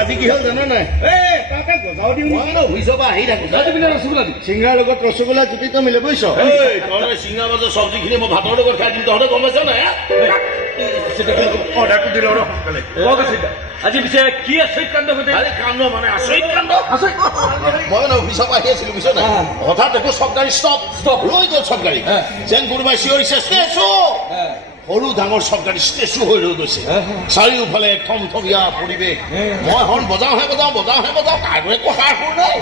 আজি কি হ'ল জানা নাই চিংৰাৰ লগত ৰসগোল্লা জুতিটো মিলে বুজিছ চিংৰা মাজৰ চব্জিখিনি মই ভাতৰ লগত খাই দিম তহঁতে গম পাইছ নাই অৰ্ডাৰটো দিল আজি পিছে কি আচৰিত কাণ্ড কাণ্ড মানে আচৰিত কাণ্ড মই মানে অফিচৰ পৰা আহি আছিলো বুজিছ নাই হঠাৎ দেখো চব গাড়ী ষ্টপ ৰৈ গ'ল চব গাড়ী যেন কোনোবাই চিঞৰিছে ষ্টেচু সৰু ডাঙৰ চব গাড়ী ষ্টেচু হৈ ৰৈ গৈছে চাৰিওফালে থমথমীয়া পৰিৱেশ মই হৰ্ণ বজাওহে বজাও কাৰো একো সাৰ সুৰ নাই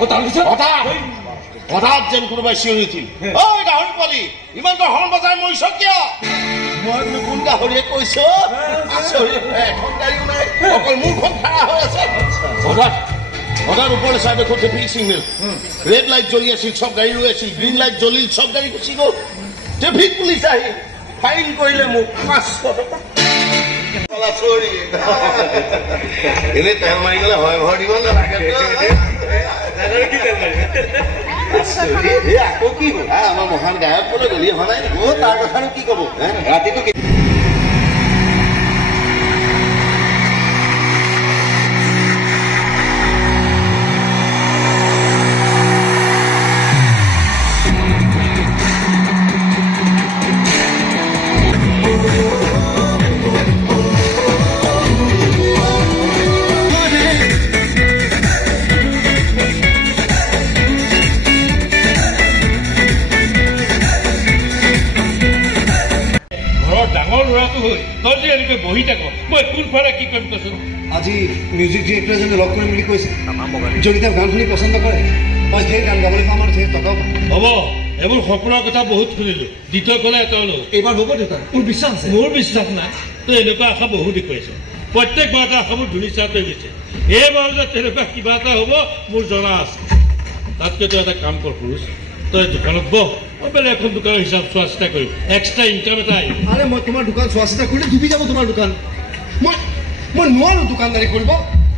হঠাৎ যেন কোনোবাই চিঞৰি উঠিল ঐ গাহৰি পোৱালি ইমানকৈ হৰ্ণ বজাই মৰিছ কিয় মই বোলো কোন গাহৰিয়ে কৈছ আচৰিত এখন গাড়ীও নাই অকল মোৰখন খাৰা হৈ আছে হঠাৎ ওপৰলৈ চাই দেখো ট্ৰেফিক চিগনেল ৰেড লাইট জ্বলি আছিল চব গাড়ী ৰৈ আছিল গ্ৰীণ লাইট জ্বলিল চব গাড়ী গুচি গ'ল ট্ৰেফিক পুলিচ আহি ফাইন কৰিলে মোক 500 টকা এনেই তেল মাৰি গ'লে হয় ঘৰ দিব নালাগে আকৌ কি হ'ল আমাৰ মহান গায়ক ক'লৈ গলি অহা নাই তাৰ কথানো কি ক'ব ৰাতিটো বহি থাকো মই কোনফালে কি কৰিম কৈছো আজি মিউজিক ডিৰেক্টৰ জনে লগ কৰিম বুলি কৈছে যদি তেওঁ গান শুনি পচন্দ কৰে মই সেই গান গাবলৈ পাম আৰু সেই টকা হ'ব এইবোৰ সপোনৰ কথা বহুত শুনিলো দ্বিতীয় ক'লে এটালো এইবাৰ হ'ব দেউতা মোৰ বিশ্বাস নাই তো এনেকুৱা আশা বহুত দেখুৱাইছে প্ৰত্যেকবাৰ এটা আশাবোৰ ধুলি চাপ হৈ গৈছে এইবাৰ যে তেনেকুৱা কিবা এটা হ'ব মোৰ জনা আছে তাতকৈ তই এটা কাম কৰ পুৰুষ তই দোকানত বহ বেলেগ এখন দোকানৰ হিচাপ চোৱা চিতা কৰিম এক্সট্ৰা ইনকাম এটা আহিব আৰে মই তোমাৰ দোকান চোৱা চিতা কৰিলে ডুবি যাব তোমাৰ দোকান মই নোৱাৰো দোকানদাৰী কৰিব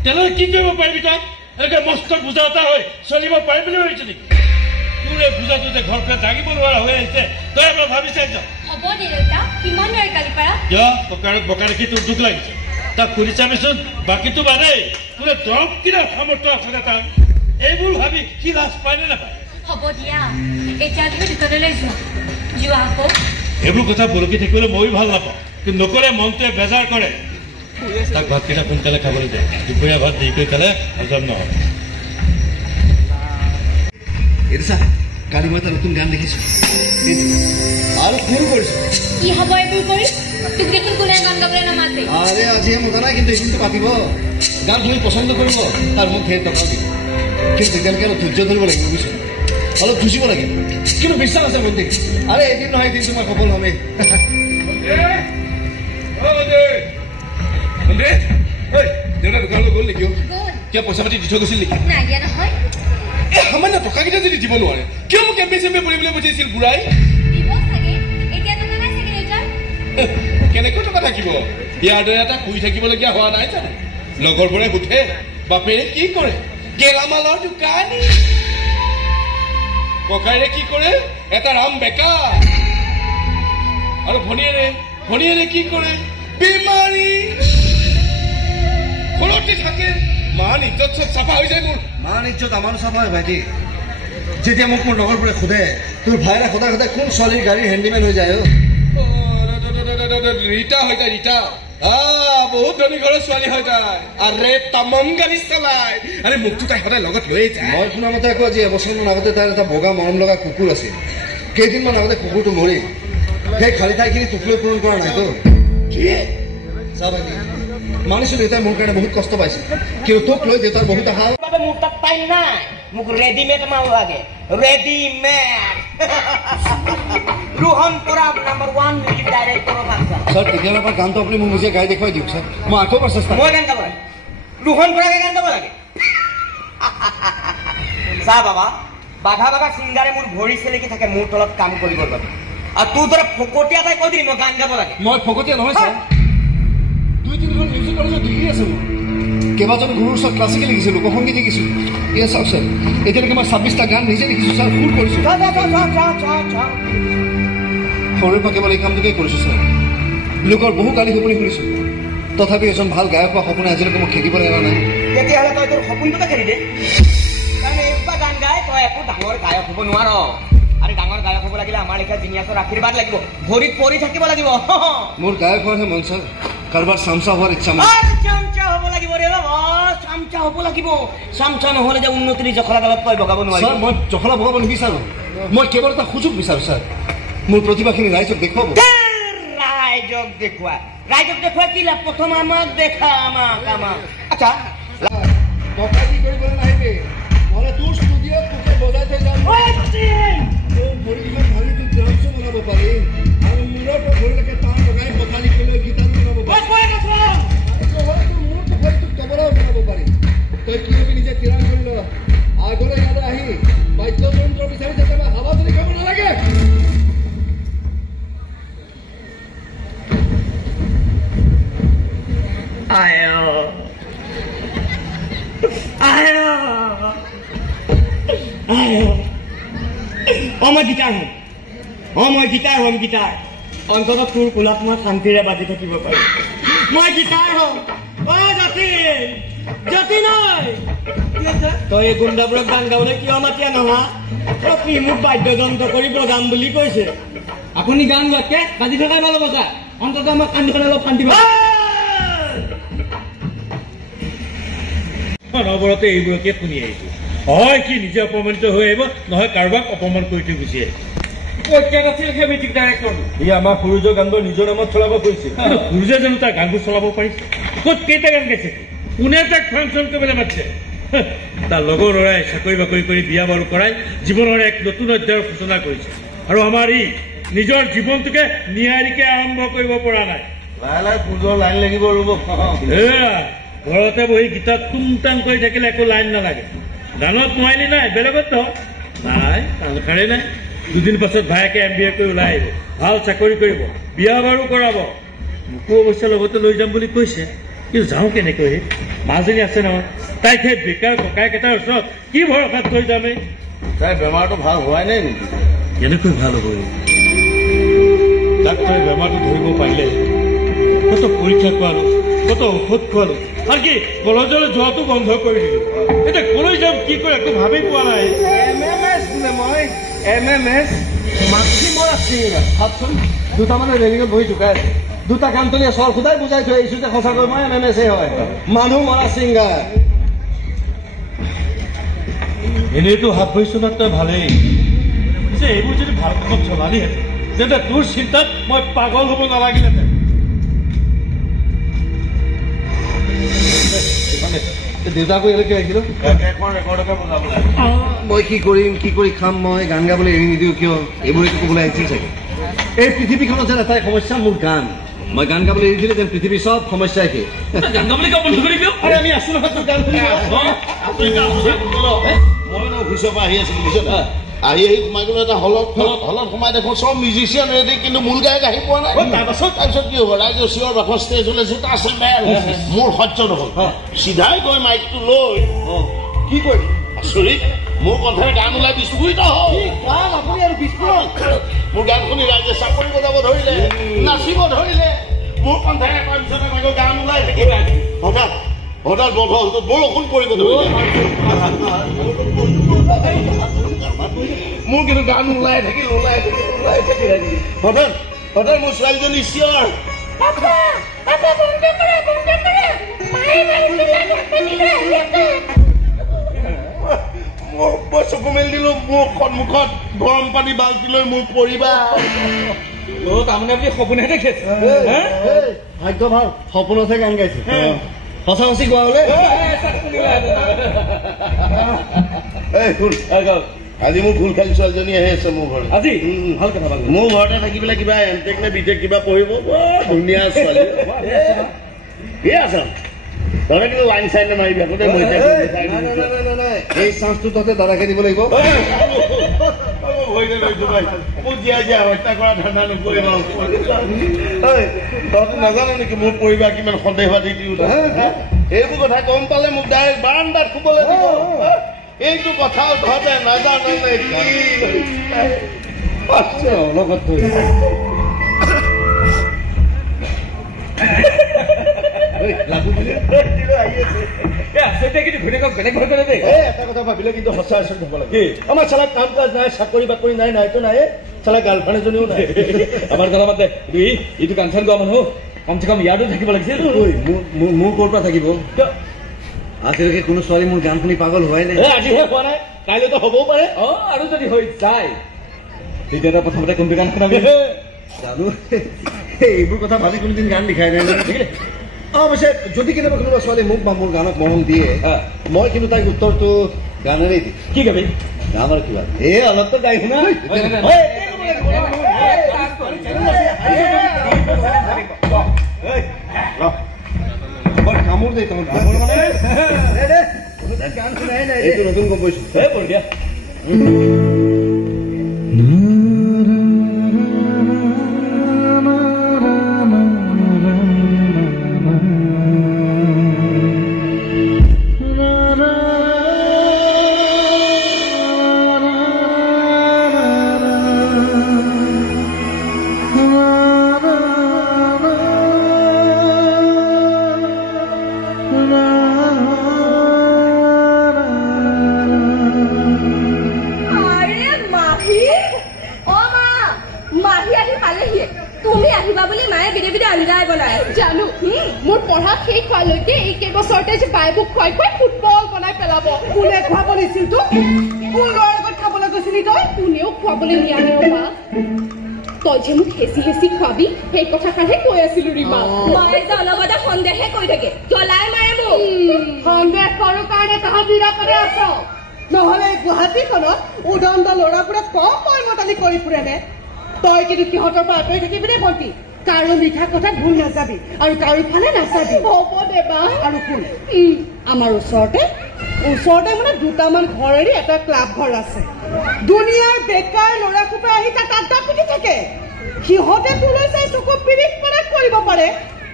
তেনেহ'লে কি কৰিব পাৰিবি তই এনেকৈ মস্ত বোজা এটা হৈ চলিব পাৰিম বুলি ভাবিছ নেকি তোৰ এই বোজাটো যে ঘৰতে দাঙিব নোৱাৰা হৈ আহিছে তই এবাৰ ভাবি চাইছ বকা দেখি তোৰ দুখ লাগিছে তাক কৰি চাবিচোন বাকীটো বাদেই তোৰে দৰৱ কিনা সামৰ্থ্য আছে নে তাৰ এইবোৰ ভাবি কি লাজ পায় নে নাপায় হ'ব দিয়া এতিয়া তুমি দোকানলৈ যোৱা আকৌ এইবোৰ কথা বৰকি থাকিবলৈ ময়ো ভাল নাপাওঁ কিন্তু নকৰে মনটোৱে বেজাৰ কৰে তাক ভাতকেইটা সোনকালে খাবলৈ দিয়ে দুপৰীয়া ভাত দেৰি কৰি খালে হজম নহয় কালি মই এটা নতুন গান দেখিছো আৰু ফোন কৰিছো কি হ'ব এইবোৰ কৰি তোক দেখোন কোনে গান গাবলৈ নামাতে আৰে আজিহে মজা নাই কিন্তু এইদিনটো পাতিব গান তুমি পচন্দ কৰিব আৰু মোক সেই টকা দিব কিন্তু তেতিয়ালৈকে অলপ ধৈৰ্য ধৰিব লাগিব বুজিছো অলপ খুচিব লাগে কিন্তু বিশ্বাস আছে বন্ধু আৰে এদিন নহয় এদিন মই সফল হমেই দেউতা দোকানলৈ গ'ল নেকি কিয় পইচা পাতি দি থৈ গৈছিল নেকি এই সামান্য টকাকেইটা যদি দিব নোৱাৰে কিয় মোক এম পি চেম্পি পঢ়িবলৈ পঠিয়াইছিল বুঢ়াই কেনেকৈ টকা থাকিব ইয়াৰ দৰে এটা শুই থাকিবলগীয়া হোৱা নাই জানো লগৰবোৰে সুধে বাপেৰে কি কৰে গেলামালৰ দোকানী ককাইৰে কি কৰে এটা ৰাম বেকা আৰু ভনীয়েৰে কি কৰে বেমাৰী ঘৰতে থাকে মান ইজ্জত চব চাফা হৈ যায় মোৰ মান ইজ্জত আমাৰো চাফা হয় ভাইটি যেতিয়া মোক মোৰ লগৰবোৰে সোধে তোৰ ভাইৰে সদায় সদায় কোন ছোৱালীৰ গাড়ীৰ হেণ্ডিমেন হৈ যায় ৰীতা হৈ যায় ৰীতা বহুত ধনী ঘৰৰ ছোৱালী হৈ যায় আৰে তামাম গাড়ী চলাই আৰে মোকতো তাই সদায় লগত লৈ যায় মই শুনা মতে আকৌ আজি এবছৰমান আগতে তাইৰ এটা বগা মৰম লগা কুকুৰ আছিল কেইদিনমান আগতে কুকুৰটো মৰিল সেই খালী ঠাইখিনি কুকুৰে পূৰণ কৰা নাইতো কি মানিছো দেউতাই মোৰ কাৰণে বহুত কষ্ট পাইছে কিন্তু তোক লৈ দেউতাৰ বহুত আশা মোৰ তাত টাইম নাই মোক ৰেডিমেড মাল লাগে ৰেডিমেড ৰোহন পৰাগ নাম্বাৰ 1 মিউজিক ডাইৰেক্টৰ ভাষা স্যাৰ তেতিয়াৰ পৰা গানটো আপুনি মোক নিজে গাই দেখুৱাই দিয়ক স্যাৰ মই আকৌ চেষ্টা মই গান গাব লাগে ৰোহন পৰাগে গান গাব লাগে চা বাবা বাঘা বাঘা সিংগাৰে মোৰ ভৰি চেলেকি থাকে মোৰ তলত কাম কৰিবৰ বাবে আৰু তোৰ দৰে ফকটীয়া তাই কৈ দিলি মই গান গাব লাগে মই ফকটীয়া নহয় স্যাৰ 2-3খন মিউজিক কলেজত ডিগ্ৰী আছে মোৰ কেইবাজন গুৰুৰ ওচৰত ক্লাছিকেল লিখিছোঁ লোকসংগীত লিখিছোঁ এয়া চাওক স্যাৰ এতিয়ালৈকে মই 26টা গান নিজে লিখিছোঁ স্যাৰ সুৰ কৰিছোঁ সৰুৰে পৰা কেৱল এই কামটোকেই কৰিছোঁ স্যাৰ লোকৰ বহু গালি শুনি শুনিছোঁ, তথাপি এজন ভাল গায়ক হোৱা সপোনে আজিলৈকে মোক খেদিবলৈ এৰা নাই। তেতিয়াহ'লে তই তোৰ সপোনটোকে খেদি দে, কাৰণ এইবাৰ গান গাই তই একো ডাঙৰ গায়ক হ'ব নোৱাৰ। আৰু ডাঙৰ গায়ক হ'ব লাগিলে আমাৰ লেখীয়া জিনিয়াছৰ আশীৰ্বাদ লাগিব, ভৰিত পৰি থাকিব লাগিব। মোৰ গায়ক হোৱাৰহে মন ছাৰ, কাৰোবাৰ চামচা হোৱাৰ ইচ্ছা মোৰ। চামচা হ'ব লাগিব ৰে বাবা, চামচা হ'ব লাগিব। চামচা নহ'লে যে উন্নতিৰ জখলাডালত তই বগাব নোৱাৰি। ছাৰ মই জখলা বগাব নিবিচাৰোঁ, মই কেৱল এটা সুযোগ বিচাৰোঁ ছাৰ, মোৰ প্ৰতিভাখিনি ৰাইজক দেখুৱাব। ৰাইজক দেখুৱা, ৰাইজক দেখুৱা কি লাভ? প্ৰথম আমাক দেখা, আমাক। আচ্ছা কি কৰিবলৈ নাহিবি, নহ'লে তোৰ ষ্টুডিঅ'ত তোকে বজাই থৈ যাম। তোৰ ভৰিকেইখন ভাঙি তোৰ ড্ৰামছো বনাব পাৰি, আৰু মূৰৰ পৰা ভৰিলৈকে টান লগাই পথালি পেলাই গীটাৰো বনাব পাৰি। মোৰ ভৰি তোক তবলাও বনাব পাৰি। তই কি হবি নিজে থিৰাং কৰি ল। আগলৈ ইয়ালৈ আহি বাদ্যযন্ত্ৰ বিচাৰি থাকে বা হাৱা যদি খাব নালাগে। মই গীটাৰ হ'ম, গীটাৰ। অন্ততঃ তোৰ কোলাত মই শান্তিৰে বাজি থাকিব পাৰিম। মই গীটাৰ হ'ম। জাতি নাই তই এই গুণ্ডাবোৰক গান গাবলৈ কিয় মাতিয়া নহা? সি মোক বাদ্যযন্ত্ৰ কৰি বজাম বুলি কৈছে। আপুনি গান গোৱাতকে বাজি থকাই ভাল হ'ব ছাৰ, অন্ততঃ আমাৰ কান্দিখন অলপ শান্তি পাব। অনবৰতে এইবোৰকে শুনি আহিছো। হয় সি নিজে অপমানিত হৈ আহিব, নহয় কাৰোবাক অপমান কৰি থৈ গুচি আহিব। আমাৰ সুৰুজৰ গানবোৰ নিজৰ নামত চলাব কৈছে। সুৰুজে জানো তাৰ গানবোৰ চলাব পাৰিছে? ক'ত কেইটা গান গাইছে? কোনে তাক ফাংচন কৰিবলৈ মাতিছে? তাৰ লগৰ ল'ৰাই চাকৰি বাকৰি কৰি বিয়া বাৰু কৰাই জীৱনৰ এক নতুন অধ্যায়ৰ সূচনা কৰিছে, আৰু আমাৰ ই নিজৰ জীৱনটোকে নিয়াৰিকে আৰম্ভ কৰিব পৰা নাই। লাহে লাহে সুৰুজৰ লাইন লাগিব ৰ'ব। ঘৰতে বহি গীতাত টুংটাং কৰি থাকিলে একো লাইন নালাগে। গানত নোৱাৰিলি নাই, বেলেগত নাই, তালখাৰে নাই। দুদিন পাছত ভায়েকে MBA কৰি ওলাই আহিব, ভাল চাকৰি কৰিব, বিয়া বাৰু কৰাব। মোকো অৱশ্যে লগতে লৈ যাম বুলি কৈছে, কিন্তু যাওঁ কেনেকৈ? মাজনী আছে নহয়, তাইক সেই বেকাৰ ককাইকেইটাৰ ওচৰত কি ভৰসাত থৈ যামেই? তাই বেমাৰটো ভাল হোৱাই নাই নেকি? কেনেকৈ ভাল হ'ব? তাক তই বেমাৰটো ধৰিব পাৰিলে কত পৰীক্ষা কৰালো, কত ঔষধ খোৱালো, আৰু কি কলেজলৈ যোৱাটো বন্ধ কৰি দিলো। এতিয়া কলৈ যাম, কি কৰি একো ভাবি পোৱা নাই। MMS মাখি মৰা চিংগাৰ। ভাবচোন দুটামানে ৰেলিঙত বহি জোকাই আছে, দুটা কামতলীয়া চৰ খুদাই বুজাই থৈ আহিছো যে সঁচাকৈ মই MMS হয়, মানুহ মৰা চিংগাৰ। এনেইতো হাত ভৰিছো না, তই ভালেই পিছে এইবোৰ যদি ভাল কামত চলালিহেঁতেন তেন্তে তোৰ চিন্তাত মই পাগল হ'ব নালাগিলেহেঁতেন। দেউতাকো ইয়ালৈকে আহিছিলো, মই কি কৰিম কি কৰি খাম, মই গান গাবলৈ এৰি নিদিওঁ কিয়, এইবোৰেতো ক'বলৈ আহিছিল চাগে। এই পৃথিৱীখনত যেন এটাই সমস্যা, মোৰ গান। মই গান গাবলৈ এৰি দিলে যেন পৃথিৱীৰ চব সমস্যা একে। আমি আছো নহয় তোৰ গান শুনি। মই অফিচৰ পৰা আহি আছিলো, বুজিছ আহি সোমাই গলো এটা হলত সোমাই দেখো চব মিউজিচিয়ান ৰেডি, কিন্তু মূল গায়ক আহি পোৱা নাই। তাৰপিছত কি হ'ব, ৰাইজৰ চিঞৰ বাখৰ ষ্টেজলৈ জোতা আছে বেয়া, মোৰ সহ্য নহ'ল। চিধাই গৈ মাইকটো লৈ কি কৰিম, আচৰিত মোৰ কণ্ঠেৰে গান ওলাই বিস্ফোৰিত হ'ল। মোৰ গান শুনি ৰাইজে চাপৰি বজাব ধৰিলে, নাচিব ধৰিলে। মোৰ কণ্ঠেৰে তাৰপিছত আকৌ গান ওলাই থাকিলে। হঠাৎ বন্ধ হ'ল, বৰষুণ পৰিব ধৰিলে। মোৰ কিন্তু গান ওলাই থাকিল। হঠাৎ মোৰ ছোৱালীজনী চিঞৰ, মই চকু মেলি দিলো, মোৰ সন্মুখত গৰম পানী বাল্টি লৈ মোৰ পৰিবাৰ। তাৰমানে আপুনি সপোনহে দেখিছে? ভাগ্য ভাল, সপোনতহে গান গাইছে। সঁচা সঁচি গোৱা হলে আজি মোৰ ভুল খালি ছোৱালীজনী আহি আছে মোৰ ঘৰত। আজি ভাল কথা, মোৰ ঘৰতে থাকি পেলাই কিবা এমটেক নে বিটেক কিবা পঢ়িব, ধুনীয়া ছোৱালী। কি আছা তই, কিন্তু লাইন চাইন মাৰিবি আকৌ দেই। এই চান্সটো তহঁতে দাদাকে দিব লাগিব। মোক জীয়াই জীয়াই হত্যা কৰা ধান্দা নকৰিব। তহঁতে নাজানো নেকি মোৰ পৰিবাৰ কিমান সন্দেহবাদী? এইবোৰ কথা গম পালে মোক ডাইৰেক্ট বাৰান্দাত শুবলৈ দিব। এইটো কথাও তহঁতে নাজানো নেকি? কিন্তু ঘৈণীয়েকক বেলেগ ঘৰ কৰে দেই এটা কথা ভাবিলে কিন্তু সঁচা আচৰিত হ'ব লাগে আমাৰ চালা কাম কাজ নাই চাকৰি বাকৰি নাই নাইতো নাই চালা গাৰ্লফ্ৰেণ্ড এজনীও নাই আমাৰ কথা বাদ দে এইটো কাঞ্চন গোৱা মানুহ কমচে কম ইয়াতো থাকিব লাগিছিল মোৰ ক'ৰ পৰা থাকিব আজিলৈকে কোনো ছোৱালী মোৰ গান শুনি পাগল হোৱাই নাই আজিহে হোৱা নাই কাইলৈতো হ'বও পাৰে আৰু যদি হৈ যায় তেতিয়া প্ৰথমতে কোনটো গান শুনাবি জানো এইবোৰ কথা ভাবি কোনোদিন গান লিখাই নাই অৱশ্যে যদি কেতিয়াবা কোনোবা ছোৱালী মোক বা মোৰ গানক মৰম দিয়ে মই কিন্তু তাইক উত্তৰটো গানেৰেই দিম কি গাবি গাম আৰু কিবা অলপতো গাই শুনা কামোৰ দেই গান শুনাই নাই এইটো নতুন কম্প'জিশ্যন বঢ়িয়া মোৰ পঢ়া শেষ হোৱালৈকে এই কেইবছৰতে যে বাই মোক খুৱাই খুৱাই ফুটবল বনাই পেলাব কোনে খুৱাব দিছিল তোক কোন ল'ৰাৰ লগত খাবলৈ গৈছিলি তই কোনেও খুৱাবলৈ নিয়ানে ৰবা তই যে মোক হেঁচি হেঁচি খুৱাবি সেই কথাষাৰহে কৈ আছিলো ৰীমা মই যে অলপতে সন্দেহে কৰি থাকে জ্বলাই মাৰে মোক সন্দেহ কৰো কাৰণে তাহাঁত নিৰাপদে আছ নহ'লে গুৱাহাটীখনত উদণ্ড ল'ৰাবোৰে কম মৰমতালি কৰি ফুৰেনে তই কিন্তু সিহঁতৰ পৰা আঁতৰি থাকিবি দেই ভণ্টি কাৰো মিঠা কথাত ভুল নাযাবি আৰু কাৰো ফালে নাচাবি হ'ব দেবা আৰু শুন আমাৰ ওচৰতে মানে দুটামান ঘৰ এৰি এটা ক্লাব ঘৰ আছে দুনিয়াৰ বেকাৰ ল'ৰা সোপা আহি তাত আড্ডা পিটি থাকে সিহঁতে তোলৈ চাই চকু পিৰিক পৰাগ কৰিব পাৰে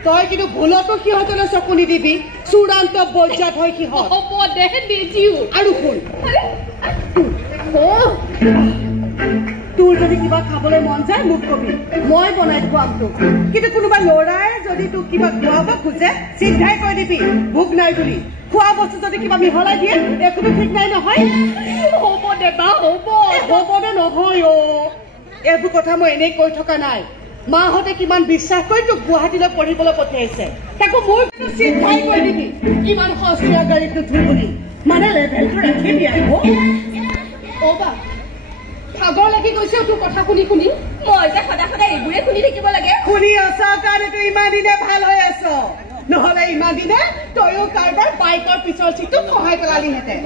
তই কিন্তু ভুলতো সিহঁতলৈ চকু নিদিবি চূড়ান্ত বজ্জাত হয় সিহঁত হ'ব দে নিদিও আৰু শুন তোৰ যদি কিবা খাবলৈ মন যায় মোক কবি মই বনাই খুৱাম তোক কিন্তু কোনোবা ল'ৰাই যদি তোক কিবা খুৱাব খোজে চিন্তাই কৈ দিবি ভোক নাই বুলি খোৱা বস্তু যদি কিবা মিহলাই দিয়ে একোটো ঠিক নাই নহয় হ'ব দেবা হ'ব দে নহয় এইবোৰ কথা মই এনেই কৈ থকা নাই মাহঁতে কিমান বিশ্বাস কৰি তোক গুৱাহাটীলৈ পঢ়িবলৈ পঠিয়াইছে তাকো মোৰ চিন্তাই কৈ দিবি কিমান সস্তীয়া গাড়ীত নুঠো বুলি মানে লেভেলটো ৰাখি দিয়া বা ভাগৰ লাগি গৈছে তোৰ কথা শুনি শুনি মই যে সদায় সদায় এইবোৰে শুনি থাকিব লাগে শুনি আছ কাৰণেতো ইমান দিনে ভাল হৈ আছ নহ'লে ইমান দিনে তয়ো কাৰোবাৰ বাইকৰ পিছৰ চিটটো সহায় পেলালিহেঁতেন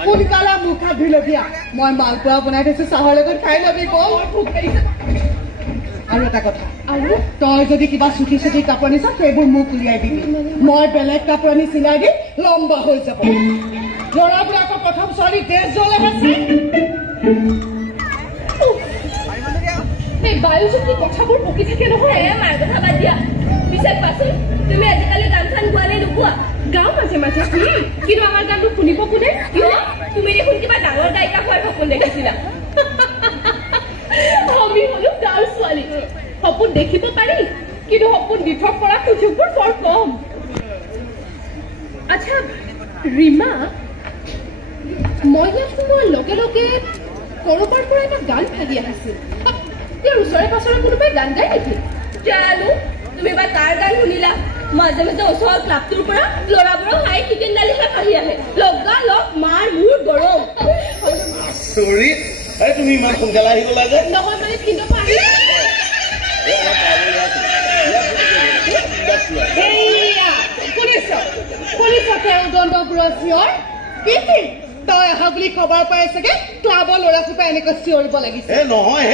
সোনকালে মুখ হাত ধুই ল'বি মই মালপোৱা বনাই থৈছো চাহৰ লগত খাই ল'বি আৰু এটা কথা আৰু তই যদি কিবা চুটি চুটি কাপোৰ আনিছ সেইবোৰ মোক উলিয়াই দিবি মই বেলেগ কাপোৰ আনি চিলাই দিম লম্বা হৈ যাব ল'ৰাবোৰে আকৌ প্ৰথম ছোৱালী ড্ৰেছ জ্বলে আছে এই বায়ুজ্যোতি কথাবোৰ বকি থাকে নহয় মাৰ কথা বাদ দিয়া পিছে পাচোন তুমি আজিকালি গান চান গোৱালে নোপোৱা গাওঁ মাজে মাজে কিন্তু আমাৰ গানটো শুনিব কোনে কিয় তুমি দেখোন কিবা ডাঙৰ গায়িকা হোৱাৰ সপোন দেখিছিলা আমি হলো গাঁৱৰ ছোৱালী সপোন দেখিব পাৰি কিন্তু সপোন দিঠক কৰা সুযোগবোৰ বৰ কম আচ্ছা ৰীমা মই ইয়াত সোমোৱাৰ লগে লগে কৰবাৰ পৰা এটা গান ভাগি আহিছিল ইয়াৰ ওচৰে পাছৰে কোনোবাই গান গায় নেকি জানো তুমি বা তাৰ গান শুনিলা মাজে মাজে ওচৰৰ ক্লাবটোৰ পৰা ল'ৰাবোৰৰ হাই চিকেন দালিহে কাঢ়ি আহে লগা লগ মাৰ মূৰ গৰম চৰি তুমি ইমান সোনকালে আহি গ'লা যে নহয় মানে কিন্তু পাৰি তই অহা বুলি খবৰ পাই চাগে ক্লাবৰ ল'ৰা সোপাই এনেকৈ চিঞৰিব লাগিছে নহয়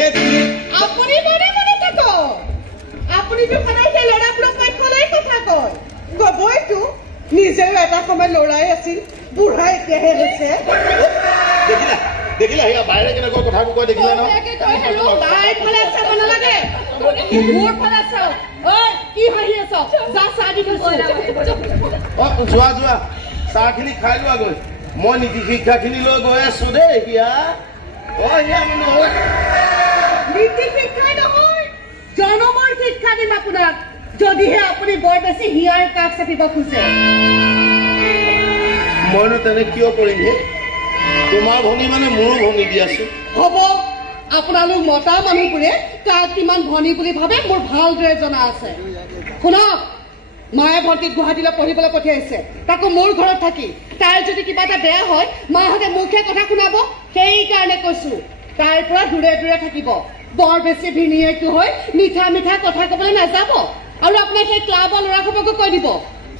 আপুনি মনে মনে থাকক আপুনিতো সদায় সেই ল'ৰাবোৰক পক্ষলৈ কথা কয় গবইতো নিজেও এটা সময়ত ল'ৰাই আছিল বুঢ়া এতিয়াহে হৈছে দেখিলা সেয়া বাহিৰে কেনেকৈ কথাবোৰ কৈ দেখিলা ন চাব নালাগে মোৰ ফালে চাওক কি হাঁহি আছ যা চাহ দি থৈছো যোৱা চাহখিনি খাই লোৱা গৈ মই নীতি শিক্ষাখিনি লৈ গৈ আছো দেই এতিয়া নীতি শিক্ষা নহয় জনমৰ শিক্ষা দিম আপোনাক যদিহে আপুনি বৰ বেছি হিয়াৰ কাষ চাপিব খোজে মইনো তেনে কিয় কৰিম হে তোমাৰ ভনী মানে মোৰো ভনী দিয়াচোন হ'ব আপোনালোক মতা মানুহবোৰে তাক কিমান ভনী বুলি ভাবে মোৰ ভালদৰে জনা আছে শুনক মায়ে ভণ্টিক গুৱাহাটীলৈ পঢ়িবলৈ পঠিয়াইছে তাকো মোৰ ঘৰত থাকি তাইৰ যদি কিবা এটা বেয়া হয় মাহঁতে মুখে কথা শুনাব সেইকাৰণে কৈছো তাইৰ পৰা দূৰে দূৰে থাকিব বৰ বেছি ভিনিয়েৰটো হৈ মিঠা মিঠা কথা ক'বলৈ নাযাব আৰু আপোনাৰ সেই ক্লাবৰ ল'ৰাসোপাকো কৈ দিব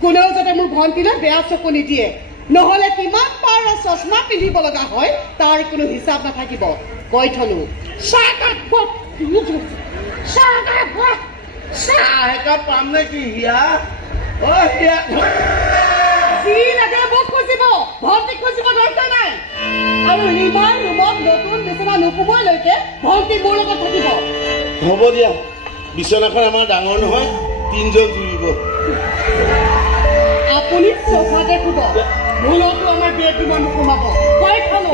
কোনেও যাতে মোৰ ভণ্টিলৈ বেয়া চকু নিদিয়ে নহ'লে কিমান পাৰ চশমা পিন্ধিব লগা হয় তাৰ কোনো হিচাপ নাথাকিব কৈ থলো চাহ একাপ পাম নে কি হিয়া যি লাগে মোক খুজিব ভণ্টিক খুজিব দৰকাৰ নাই আৰু ইমান ৰুমত নতুন বিচনা নুশুবলৈকে ভণ্টি মোৰ লগত থাকিব হ'ব দিয়া বিচনাখন আমাৰ ডাঙৰ নহয় 3 জন জুৰিব আপুনি চফাতে শুব ভুলতো আমাৰ বিয়েটো নুসুমাব কৈ খালো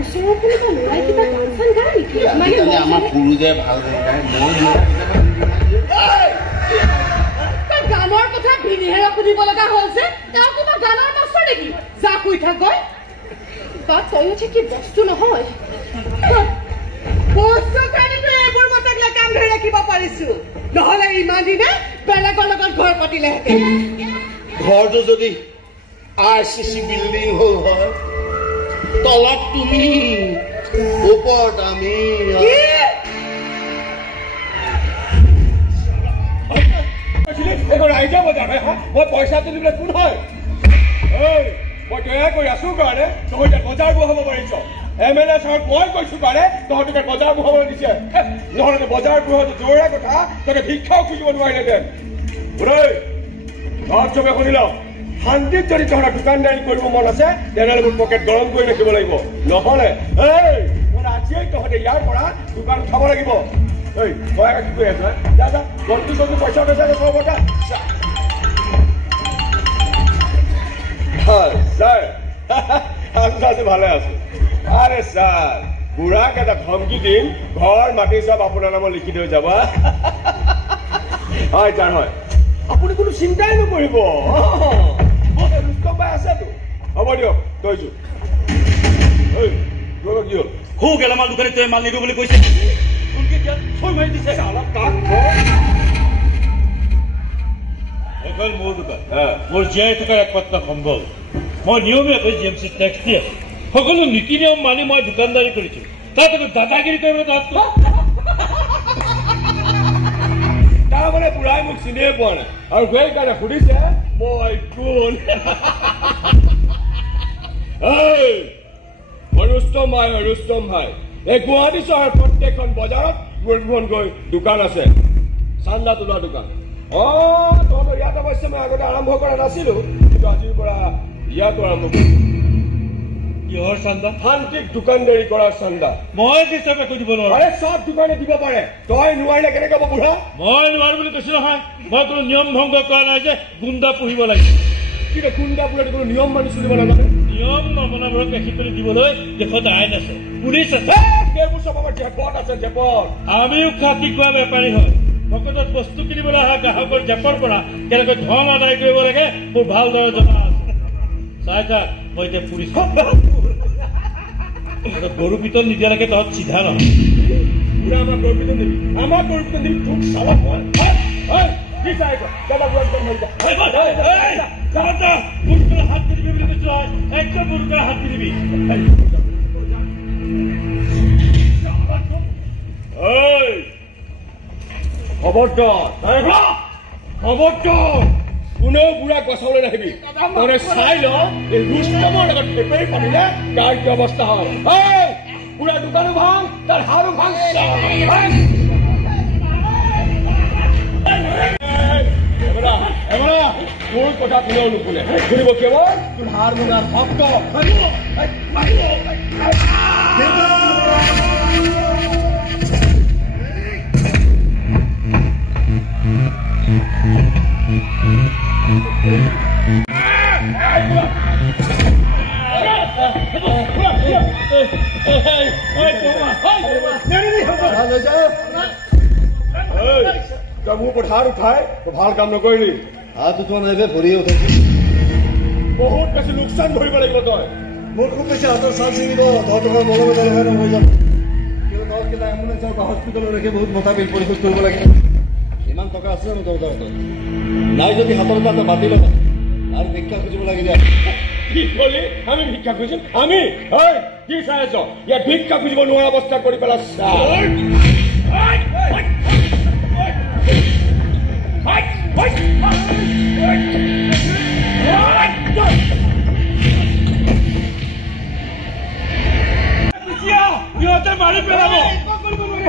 ওচৰৰ কোনোবা ল'ৰাই কিবা গান চান গায় নেকি মানে আমাৰ পুৰু যে ভাল গানৰ কথা ভিনিহেৰক সুধিব লগা হ'ল যে তেওঁ কিবা গানৰ মাষ্টৰ নেকি যা শুই থাক গৈ বা তই উঠে কি বস্তু নহয় বস্তু কাৰণেতো এইবোৰ মতাকলে কাম ধৰি ৰাখিব পাৰিছো নহ'লে ইমান দিনে বেলেগৰ লগত ঘৰ পাতিলেহেঁতেন ঘৰটো যদি RCC বিল্ডিং হ'ল হয় তলত তুমি ওপৰত আমি ৰাইজে বজাৰ মই পইচা তুলিবলৈ কোন হয় মই তৈয়াৰ কৰি আছো কাৰণে তহঁতে বজাৰ বহাব পাৰিছ MLA ছাৰক মই কৈছো কাৰণে তহঁতকে বজাৰ বহাবলৈ দিছে নহ'লে বজাৰ বহোৱাটো জৰুৰী কথা তহঁতে ভিক্ষাও খুজিব নোৱাৰিলেহেঁতেন ঘৰত চবে শুনি লওক শান্তিত যদি তহঁতৰ দোকানদাৰী কৰিব মন আছে তেনেহ'লে মোৰ পকেট গৰম কৰি ৰাখিব লাগিব নহ'লে মই আজিয়েই তহঁতে ইয়াৰ পৰা দোকান খাব লাগিব কি কৰি আছ যা যা জল্দি জল্দি পইচা পইচা খবৰটা ছাৰ আছে ভালে আছো আৰে ছাৰ বুঢ়াক এটা ধমকি দিম ঘৰ মাটি চব আপোনাৰ নামত লিখি থৈ যাব হয় ছাৰ হয় আপুনি কোনো চিন্তাই নকৰিব আছেতো হ'ব দিয়ক কৈছো কি হ'ল সৌ গেলামাল দোকানী তই মাল নিদিওঁ বুলি কৈছে এখন মোৰ দোকান মোৰ জীয়াই থকাৰ একমাত্ৰ সম্ভৱ মই নিয়মীয়াকৈ GMC টেক্স দি আছো সকলো নীতি নিয়ম মানি মই দোকানদাৰী কৰিছো তাত দাদাগিৰি কৰিবলৈ তাত তাৰমানে বুঢ়াই মোক চিনিয়ে পোৱা নাই আৰু গৈ কাৰণে সুধিছে মই কোন ৰুস্তম ভাই এই গুৱাহাটী চহৰ প্ৰত্যেকখন বজাৰত গৈ দোকান আছে চান্দা তোলা দোকান তহঁতৰ ইয়াত অৱশ্যে মই আগতে আৰম্ভ কৰা নাছিলো কিন্তু আজিৰ পৰা ইয়াতো আৰম্ভ কৰিছো কিহৰ চান্দা শান্তিক দোকানদাৰী কৰাৰ চান্দা মই হিচাপে কৈ দিব নোৱাৰো আৰে চব দোকানে দিব পাৰে তই নোৱাৰিলে কেনেকে হ'ব বুঢ়া মই নোৱাৰো বুলি কৈছো নহয় মই কোনো নিয়ম ভংগ কৰা নাই যে গুণ্ডা পুহিব লাগিব কিন্তু গুণ্ডা বুঢ়াটো কোনো নিয়ম মানি চলিব নাজানে নিয়ম নমনাবোৰক ৰাখি পেলাই দিবলৈ দেশত আইন আছে পুলিচ আছে সেইবোৰ চব আমাৰ জেপত আছে জেপত আমিও খাতি খোৱা বেপাৰী হয় ভকতত বস্তু কিনিবলৈ অহা গ্ৰাহকৰ জেপৰ পৰা কেনেকৈ ধন আদায় কৰিব লাগে মোৰ ভালদৰে জনা আছে চাই থাক মই এতিয়া পুলিচ গৰু পিতল নিদিয়ালৈকে তহঁত চিধা নহয় আমাৰ গৰু পিতল দিবি তোক চালা হাত দিবি বুলি কৈছো একদম গৰুৰ হাত দিবি খবৰদাৰ কোনেও বুঢ়া গছলৈ নাহিবি তই চাই ল এই ৰুস্তমৰ লগত পেপেৰি পাতিলে তাৰ কি অৱস্থা হ'ল বুঢ়া দোকানো ভাং তাৰ হাৰো ভাং তোৰ কথা কোনেও নুশুনে শুনিব কেৱল তোৰ হাৰ মুনাৰ ভক্ত মোৰ পথাৰ উঠাই ভাল কাম নকৰিলি হাত উঠোৱা নাই ভৰিয়ে উঠাইছে বহুত বেছি লোকচান ভৰিব লাগিব তই মোৰ খুব বেছি হাতৰ চাল ছিঙিব 10 টকা বলব হৈ যাব কিন্তু 10 কেইটা এম্বুলেঞ্চৰ বা হস্পিটেললৈকে বহুত মোটা বিল পৰিশোধ কৰিব লাগে ইমান টকা আছে জানো তোৰ হাতত নাই যদি হাতৰ পৰা বাতি ল'বা আৰু ভিক্ষা খুজিব লাগে দিয়া কি কলি আমি ভিক্ষা খুজিম আমি কি চাই আছ ইয়াত ভিক্ষা খুজিব নোৱাৰা অৱস্থা কৰি পেলাইছ সিহঁতে মাৰি পেলাব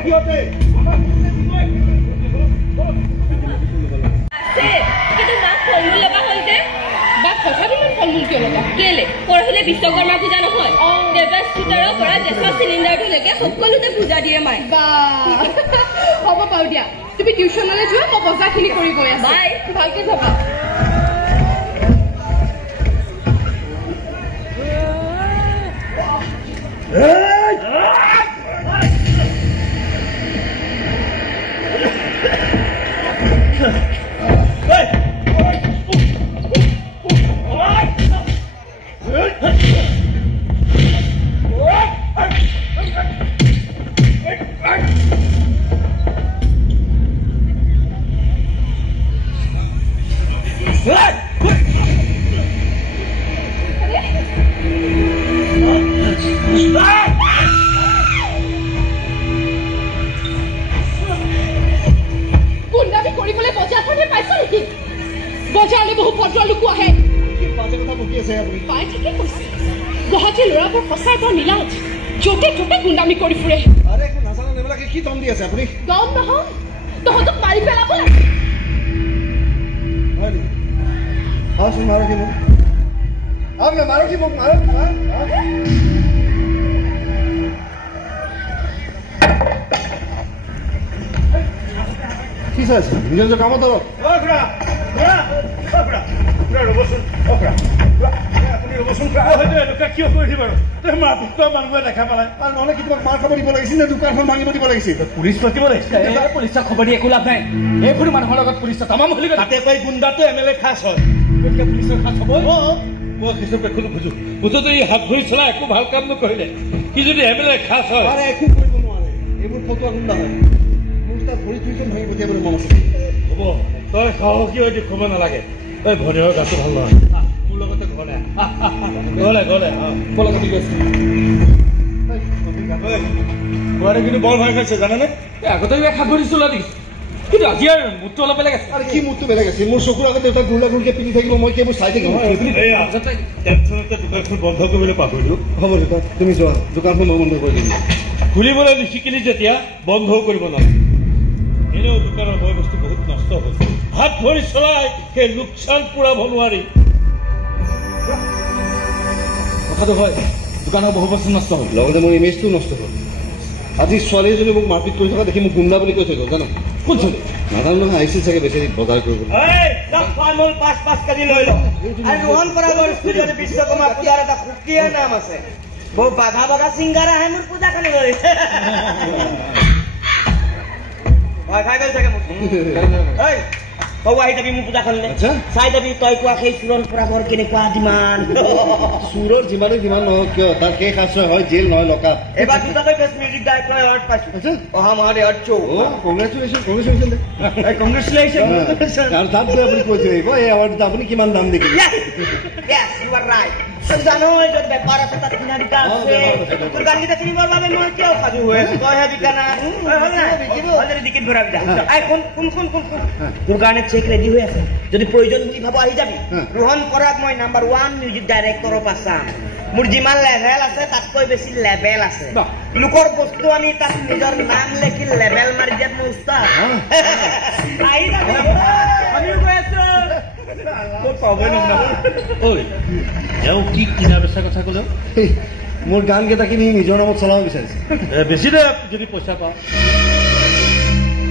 সিহঁতে পৰহিলে বিশ্বকৰ্মা পূজা নহয় দেৱাস চুটাৰৰ পৰা গেছৰ চিলিণ্ডাৰটোলৈকে সকলোতে পূজা দিয়ে মায়ে হ'ব বাৰু দিয়া তুমি টিউচনলৈ যোৱা মই বজাৰখিনি কৰি গৈ আছো বাই ভালকে যাবা বজাৰলৈ বহু ভদ্ৰ লোকো আহে পাই ঠিকে কৈছে গুৱাহাটীৰ ল'ৰাবোৰ সঁচাই বৰ নীলাজ য'তে ত'তে গুণ্ডামি কৰি ফুৰে কি দম দি আছে আপুনি দম নহয় তহঁতক মাৰি পেলাব কি চাইছে নিজৰ নিজৰ কামত ধৰক ৰ'বচোন আপুনি ৰ'বচোন হয়তো এনেকুৱা কিয় কৰিছে বাৰু তই মাতৃত্ব মানুহে দেখা পালে আৰু নহ'লে কিবা মাৰ খাব দিব লাগিছিল নে দোকানখন ভাঙিব দিব লাগিছিল পুলিচ মাতিব লাগিছিল পুলিচক খবৰ দি একো লাভ নাই এইবোৰ মানুহৰ লগত পুলিচ তামাম হলি তাতে কৈ গুণ্ডাটো MLA খাচ হয় গতিকে পুলিচৰ খাচ হ'ব মই হিচাপে খোজো মুঠতে এই হাত ভৰি চলা একো ভাল কাম নকৰিলে সি যদি MLA খাচ হয় একো কৰিব নোৱাৰে এইবোৰ ফটোৱা গুণ্ডা হয় মোৰ তাত ভৰি দুইখন ভাঙি পঠিয়াবলৈ মন আছে হ'ব তই সাহসী হৈ দেখুৱাব নালাগে তই ভনীৰ গাটো ভাল নহয় মোৰ লগতে ঘৰলে গ'লে ঘৰতে কিন্তু বৰ ভয় খাইছে জানেনে আগতে খাব দিছো দেখিছো কিন্তু আজি আৰু মুডটো অলপ বেলেগ আছে আৰু কি মুডটো বেলেগ আছে মোৰ চকুৰ আগতে দেউতাক গুলা গুলকে পিন্ধি থাকিব মই কেইবোৰ চাই থাকিম টেনচনতে দোকানখন বন্ধ কৰিবলৈ পাহৰিলো হ'ব দেউতা তুমি যোৱা দোকানখন মই বন্ধ কৰি দিম খুলিবলৈ নিশিকিলি যেতিয়া বন্ধও কৰিব নালাগে এনেও দোকানৰ বয় বস্তু বহুত নষ্ট হ'ল হাত ভৰি চলাই সেই লোকচান পূৰাব নোৱাৰি কথাটো হয় দোকানৰ বহু বস্তু নষ্ট হ'ল লগতে মোৰ ইমেজটো নষ্ট হ'ল আজি ছোৱালী এজনী মোক মাৰপিট কৰি থকা দেখি মোক গুণ্ডা বুলি কৈ থৈ গ'ল জানো কোন ছোৱালী নাজানো নহয় আহিছিল চাগে বেচেৰি বজাৰ কৰিবলৈ বিশ্বকৰ্মা পূজাৰ এটা সুকীয়া নাম আছে বহু বাঘা বাঘা চিংগাৰ আহে মোৰ পূজাখানি ধৰিছে খাই গ'ল চাগে মোক আহি যাবি মোৰ পূজাখনলৈ চাই যাবি তই কোৱা সেই চোৰৰ পৰা বৰ কেনেকুৱা যিমান চোৰৰ যিমানে যিমান নহওক কিয় তাৰ সেই শাস্ত্ৰ হয় জেল নহয় লকআপ এবাৰ দুটাকৈ বেষ্ট মিউজিক ডাইৰেক্টৰ এৱাৰ্ড পাইছো অহা মাহত এৱাৰ্ড চ' কংগ্ৰেচুলেশ্যন আৰু তাত গৈ আপুনি কৈ থৈ আহিব এই এৱাৰ্ডটো আপুনি কিমান দাম দি জানো য'ত বেপাৰ আছে তাত কিনা বিকা আছে তোৰ গানকেইটা কিনিবৰ বাবে মই কিয় সাজু হৈ আছো তইহে বিকা নাই টিকেট ভৰাবি যা শুন তোৰ কাৰণে চেক ৰেডি হৈ আছে যদি প্ৰয়োজন বুলি ভাব আহি যাবি ৰোহন পৰাগ মই নাম্বাৰ 1 মিউজিক ডাইৰেক্টৰৰ পাছা মোৰ যিমান লেভেল আছে তাতকৈ বেছি লেভেল আছে লোকৰ বস্তু আনি তাত নিজৰ নাম লেখি লেভেল মাৰি দিয়াত মোৰ উস্তাদ আহি যাবি আমিও গৈ আছো কি কিনা বেচা কথা ক'লে মোৰ গান কেইটা কিনি নিজৰ নামত চলাব বিচাৰিছে বেছি দে যদি পইচা পাওঁ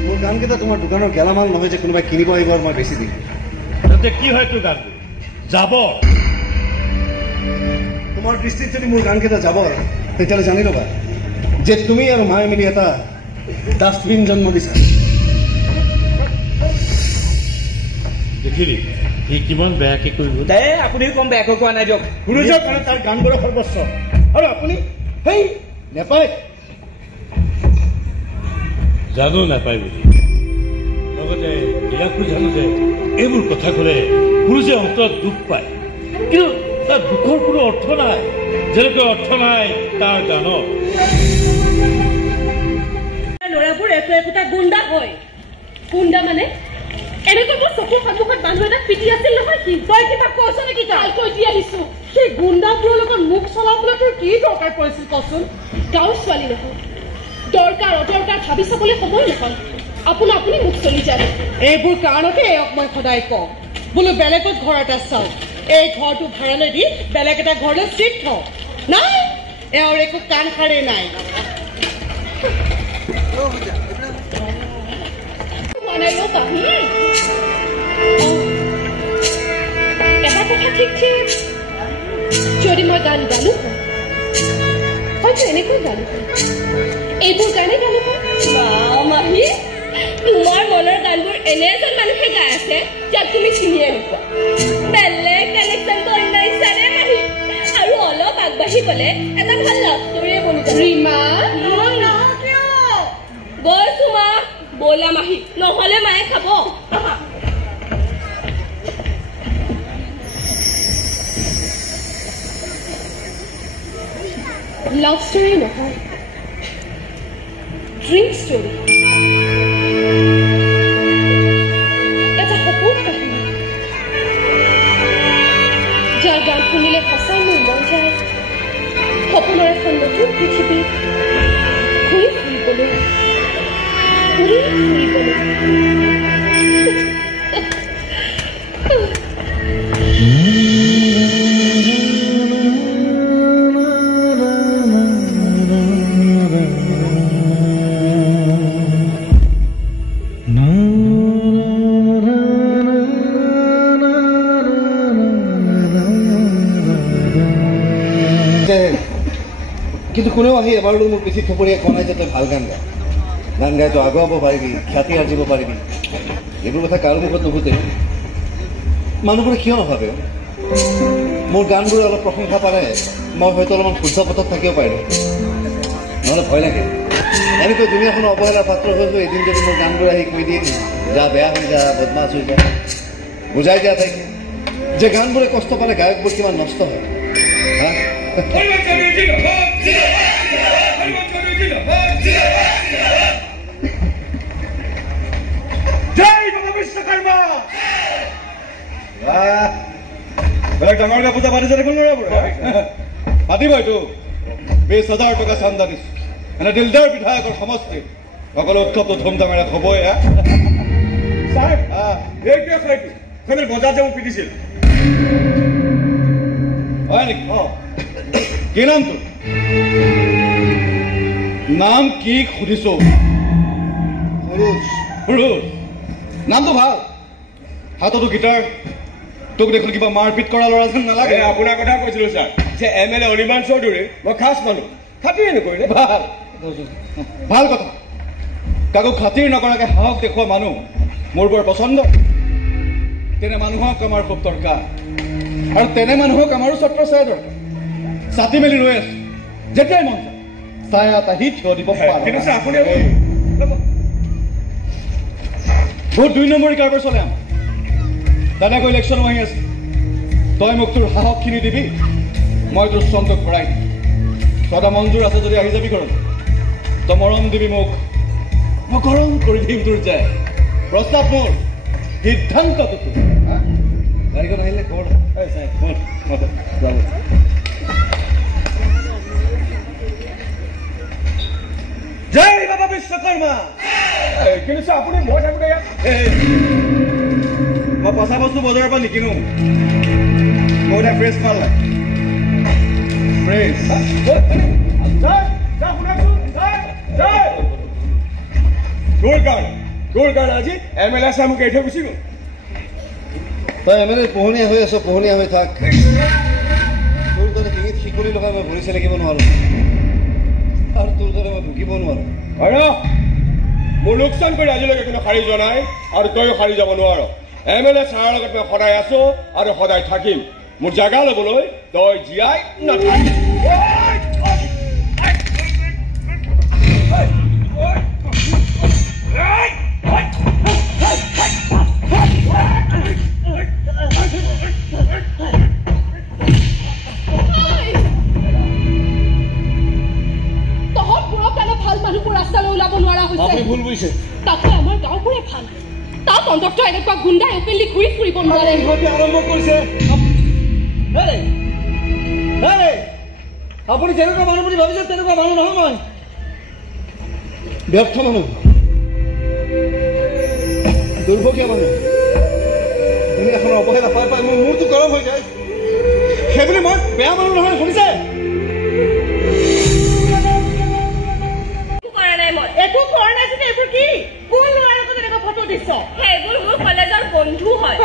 মোৰ গান কেইটা তোমাৰ দোকানৰ গেলামাল নহয় যে কোনোবাই কিনিব আহিব আৰু মই বেছি দিম তাতে কি হয় তোৰ গানটো যাব তোমাৰ দৃষ্টিত যদি মোৰ গান কেইটা যাব তেতিয়াহ'লে জানি ল'বা যে তুমি আৰু মায়ে মিলি এটা ডাষ্টবিন জন্ম দিছা দেখিলি সি কিমান বেয়াকে কৰিব দে আপুনি কম বেয়াকৈ কোৱা নাই দিয়ক গুৰুজৰ কাৰণে তাৰ গানবোৰৰ সৰ্বস্ব আৰু আপুনি সেই নেপায় জানো নাপায় বুলি লগতে ইয়াকো জানো যে এইবোৰ কথা ক'লে গুৰুজে অন্তৰত দুখ পায় কিন্তু তাৰ দুখৰ কোনো অৰ্থ নাই যেনেকৈ অৰ্থ নাই তাৰ গানত ল'ৰাবোৰ একোটা গুণ্ডা হয় গুণ্ডা মানে এনেকৈ মোৰ চকুৰ সন্মুখত মানুহ এটা পিটি আছিল নহয় কি তই কিবা কৈছ নেকি কাল কৈ দি আহিছো সেই গুণ্ডাবোৰৰ লগত মুখ চলাবলৈ তোৰ কি দৰকাৰ পৰিছিল কচোন গাঁৱৰ ছোৱালী নহয় দৰকাৰ অদৰকাৰ ভাবি চাবলৈ সময় নহয় আপুনি মুখ চলি যায় এইবোৰ কাৰণতে এওক মই সদায় কওঁ বোলো বেলেগত ঘৰ এটা চাওঁ এই ঘৰটো ভাড়ালৈ দি বেলেগ এটা ঘৰলৈ চিফ্ট হওঁ নাই এওঁৰ একো কাণ সাৰে নাই এটা কথা ঠিক ঠিক যদি মই গান গালো হয়তো এনেকৈ গালো এইবোৰ গানে গালো মাহী তোমাৰ মনৰ গানবোৰ এনে এজন মানুহে গাই আছে যাক তুমি চিনিয়ে নোপোৱা বেলেগ কানেকশ্যনটো অন্য ইচ্ছাৰে মাহী আৰু অলপ আগবাঢ়ি গ'লে এটা ভাল লাভ ষ্টৰীয়ে বনি যাব ৰীমা গৈছো মা ব'লা মাহী নহ'লে মায়ে খাব লাভ ষ্টৰী নহয় ড্ৰিম ষ্টৰী এটা সপোন কাহিনী যাৰ গান শুনিলে সঁচাই মোৰ মন যায় সপোনৰ এখন নতুন পৃথিৱীত ঘূৰি ফুৰিবলৈ কিন্তু কোনেও আহি এবাৰলৈ মোৰ পিঠিত থপৰিয়াই কোৱা নাই যে তই ভাল গান গাই তই আগুৱাব পাৰিবি খ্যাতি আৰ্জিব পাৰিবি এইবোৰ কথা কাৰো মুখত নুফুটে মানুহবোৰে কিয় নাভাবে মোৰ গানবোৰ অলপ প্ৰশংসা পাৰে মই হয়তো অলপমান শুদ্ধ পথত থাকিব পাৰিম নহ'লে ভয় লাগে এনেকৈ দুনিয়াখনৰ অৱহেলাৰ পাত্ৰ হৈ এদিন যদি মোৰ গানবোৰ আহি কৈ দিয়ে যা বেয়া হৈ যা বদমাছ হৈ যা বুজাই দিয়া থাকে যে গানবোৰে কষ্ট পালে গায়কবোৰ কিমান নষ্ট হয় হা জয় বাবা বিশ্বকৰ্মা বেলেগ ডাঙৰকৈ পূজা পাতিছে দেখোন পাতিব এইটো 20,000 টকা চান্দা দিছো এনে দিলদাৰ বিধায়কৰ সমষ্টি সকলো উৎসৱটো ধুমধামেৰে হ'বই এইটোৱে বজাৰ যে মোক পিটিছিল হয় নেকি কি নাম তোৰ নাম কি সুধিছো নামটো ভাল হাততো গীটাৰ তোক দেখোন কিবা মাৰপিট কৰা ল'ৰা যেন নালাগে আপোনাৰ কথা কৈছিলো ছাৰ যে MLA অনিৰ্বাণ চৌধুৰী মই খাচ মানুহ খাতিৰ নকৰিলে ভাল ভাল কথা কাকো খাতিৰ নকৰাকে সাহস দেখুওৱা মানুহ মোৰ বৰ পচন্দ তেনে মানুহক আমাৰ খুব দৰকাৰ আৰু তেনে মানুহক আমাৰো ছত্ৰ ছায়া দৰকাৰ ছাতি মেলি ৰৈ আছো যেতিয়াই মন যায় ছায়াত আহি থিয় দিব কিন্তু আপুনি বহুত 2 নম্বৰী কাৰবাৰ চলে আমাৰ দাদাকৈ ইলেকশ্যন আহি আছে তই মোক তোৰ সাহসখিনি দিবি মই তোৰ চন্তক ভৰাই দিম সদা মঞ্জুৰ আছে যদি আহি যাবি ঘৰত তই মৰম দিবি মোক মই গৰম কৰি দিম তোৰ যায় প্ৰস্তাৱ মোৰ সিদ্ধান্তটো তোৰ গাড়ীখন আহিলে খবৰ যাব জয় বাবা বিশ্বকৰ্মা কিন্তু আপুনি মই থাকোঁতে ইয়াত মই পচা বস্তু বজাৰৰ পৰা নিকিনো মই এটা ফ্ৰেছ মাল লাগে ফ্ৰেছ তোৰ কাৰণে আজি MLA চাই মোক এৰি থৈ গুচি গ'ল তই MLA পোহনীয়া হৈ আছ পোহনীয়া হৈ থাক তোৰ দৰে ডিঙিত শিকলি লগাই মই ভৰি চেলেকিব নোৱাৰো আৰু তোৰ দৰে মই ঢুকিব নোৱাৰো আৰু মোৰ লোকচান কৰি আজিলৈকে কোনো সাৰি যোৱা নাই আৰু তইও সাৰি যাব নোৱাৰ MLA ছাৰৰ লগত মই সদায় আছো আৰু সদায় থাকিম মোৰ জাগা ল'বলৈ তই জীয়াই নাথাকিবি ভুল বুজিছে তাকে আমাৰ গাঁওবোৰে ভাল তাত অন্তত এনেকুৱা গুণ্ডাই অপেনলি ঘূৰি ফুৰিব নোৱাৰে আৰম্ভ কৰিছে আপুনি যেনেকুৱা মানুহ বুলি ভাবিছে তেনেকুৱা মানুহ নহয় মই ব্যৰ্থ মানুহ দুৰ্ভগীয়া মানুহ তুমি এখন অৱহেলা পাই পাই মোৰ মূৰটো গৰম হৈ যায় সেইবুলি মই বেয়া মানুহ নহয় শুনিছে একো কৰা নাই যদি এইবোৰ কি কোন ল'ৰাৰ লগত এনেকুৱা ফটো দিছ সেইবোৰ মোৰ কলেজৰ বন্ধু হয়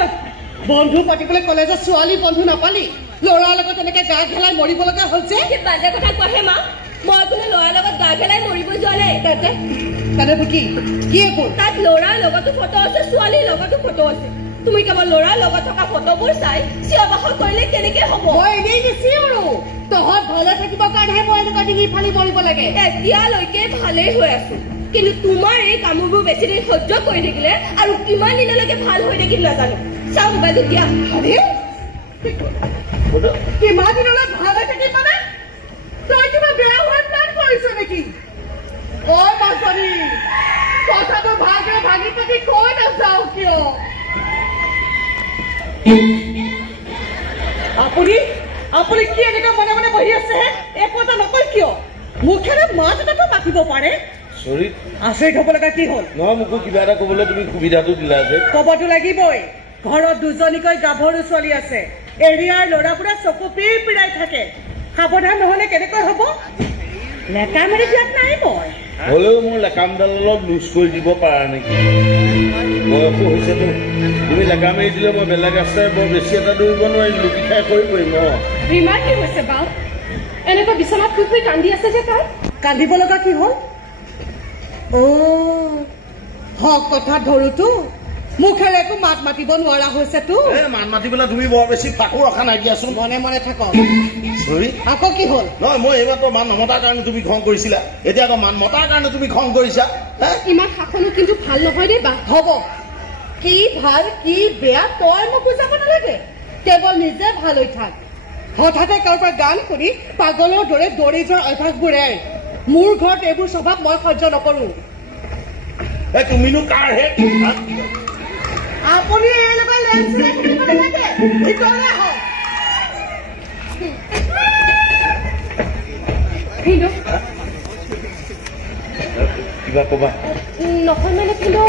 বন্ধু পাতিবলৈ কলেজৰ ছোৱালী বন্ধু নাপালি ল'ৰাৰ লগত এনেকে গা ঘেলাই মৰিব লগা হৈছে বাজে কথা কহে মা মই কোনো ল'ৰাৰ লগত গা ঘেলাই মৰিব যোৱা নাই তাতে কি এইবোৰ তাত ল'ৰাৰ লগতো ফটো আছে ছোৱালীৰ লগতো ফটো আছে তুমি কেৱল ল'ৰাৰ লগত থকা ফটোবোৰ চাই চিঞৰ বাখৰ কৰিলে কেনেকে হ'ব মই এনেই দিছি আৰু তহঁত ভালে থাকিবৰ কাৰণেহে মই এনেকুৱা ডিঙি ফালি মৰিব লাগে এতিয়ালৈকে ভালেই হৈ আছো কিন্তু তোমাৰ এই কামবোৰ বেছি দিন সহ্য কৰি থাকিলে আৰু কিমান দিনলৈকে ভাল হৈ থাকিম নাজানো চাওঁ মোবাইলটো দিয়া কিমান দিনলৈ ভাল হৈ থাকিম মানে তই কিবা বেয়া হোৱাৰ প্লেন কৰিছ নেকি ঐ মাছনি কথাটো ভালকে ভাঙি পাতি কৈ নাযাওঁ কিয় আপুনি কি এনেকুৱা মনে মনে বহি আছে একো এটা নকয় কিয় মুখেৰে মাত এটাতো মাতিব পাৰে চৰি আচৰিত হ'ব লগা কি হ'ল নহয় মোকো কিবা এটা ক'বলৈ তুমি সুবিধাটো দিলা যে ক'বতো লাগিবই ঘৰত দুজনীকৈ গাভৰু ছোৱালী আছে এৰিয়াৰ ল'ৰাবোৰে চকু পিৰাই থাকে সাৱধান নহ'লে কেনেকৈ হ'ব লেকা মাৰি দিয়াত নাই মই হ'লেও মোৰ লেকামডাল অলপ লুজ কৰি দিব পাৰা নেকি বয়সো হৈছেতো তুমি লেকা মাৰি দিলে মই বেলেগ ৰাস্তাই বৰ বেছি এটা দৌৰিব নোৱাৰিম লুকি খাই কৰি পৰিম ৰিমাৰ কি হৈছে বাৰু এনেকুৱা বিচনাত শুই কান্দি আছে যে তাই কান্দিব লগা কি হ'ল হক কথা ধৰোতো মুখেৰে একো মাত মাতিব নোৱাৰা হৈছেতো মাত মাতিবলৈ তুমি বৰ বেছি ফাকো ৰখা নাই দিয়াচোন মনে মনে থাকক চৰি আকৌ কি হ'ল নহয় মই এইমাত্ৰ মান নমতাৰ কাৰণে তুমি খং কৰিছিলা এতিয়া আকৌ মান মতাৰ কাৰণে তুমি খং কৰিছা ইমান শাসনো কিন্তু ভাল নহয় দেই বা হ'ব কি ভাল কি বেয়া তই মোক বুজাব নালাগে কেৱল নিজে ভাল হৈ থাক হঠাতে কাৰোবাৰ গান শুনি পাগলৰ দৰে দৌৰি যোৱাৰ অভ্যাসবোৰে মোৰ ঘৰত এইবোৰ স্বভাৱ মই সহ্য নকৰো তুমিনো কাৰ হে আপুনি এওঁলোকৰ লেন্স থাকিব নালাগে ভিতৰলৈ আহক কিবা ক'বা নহয় মানে কিন্তু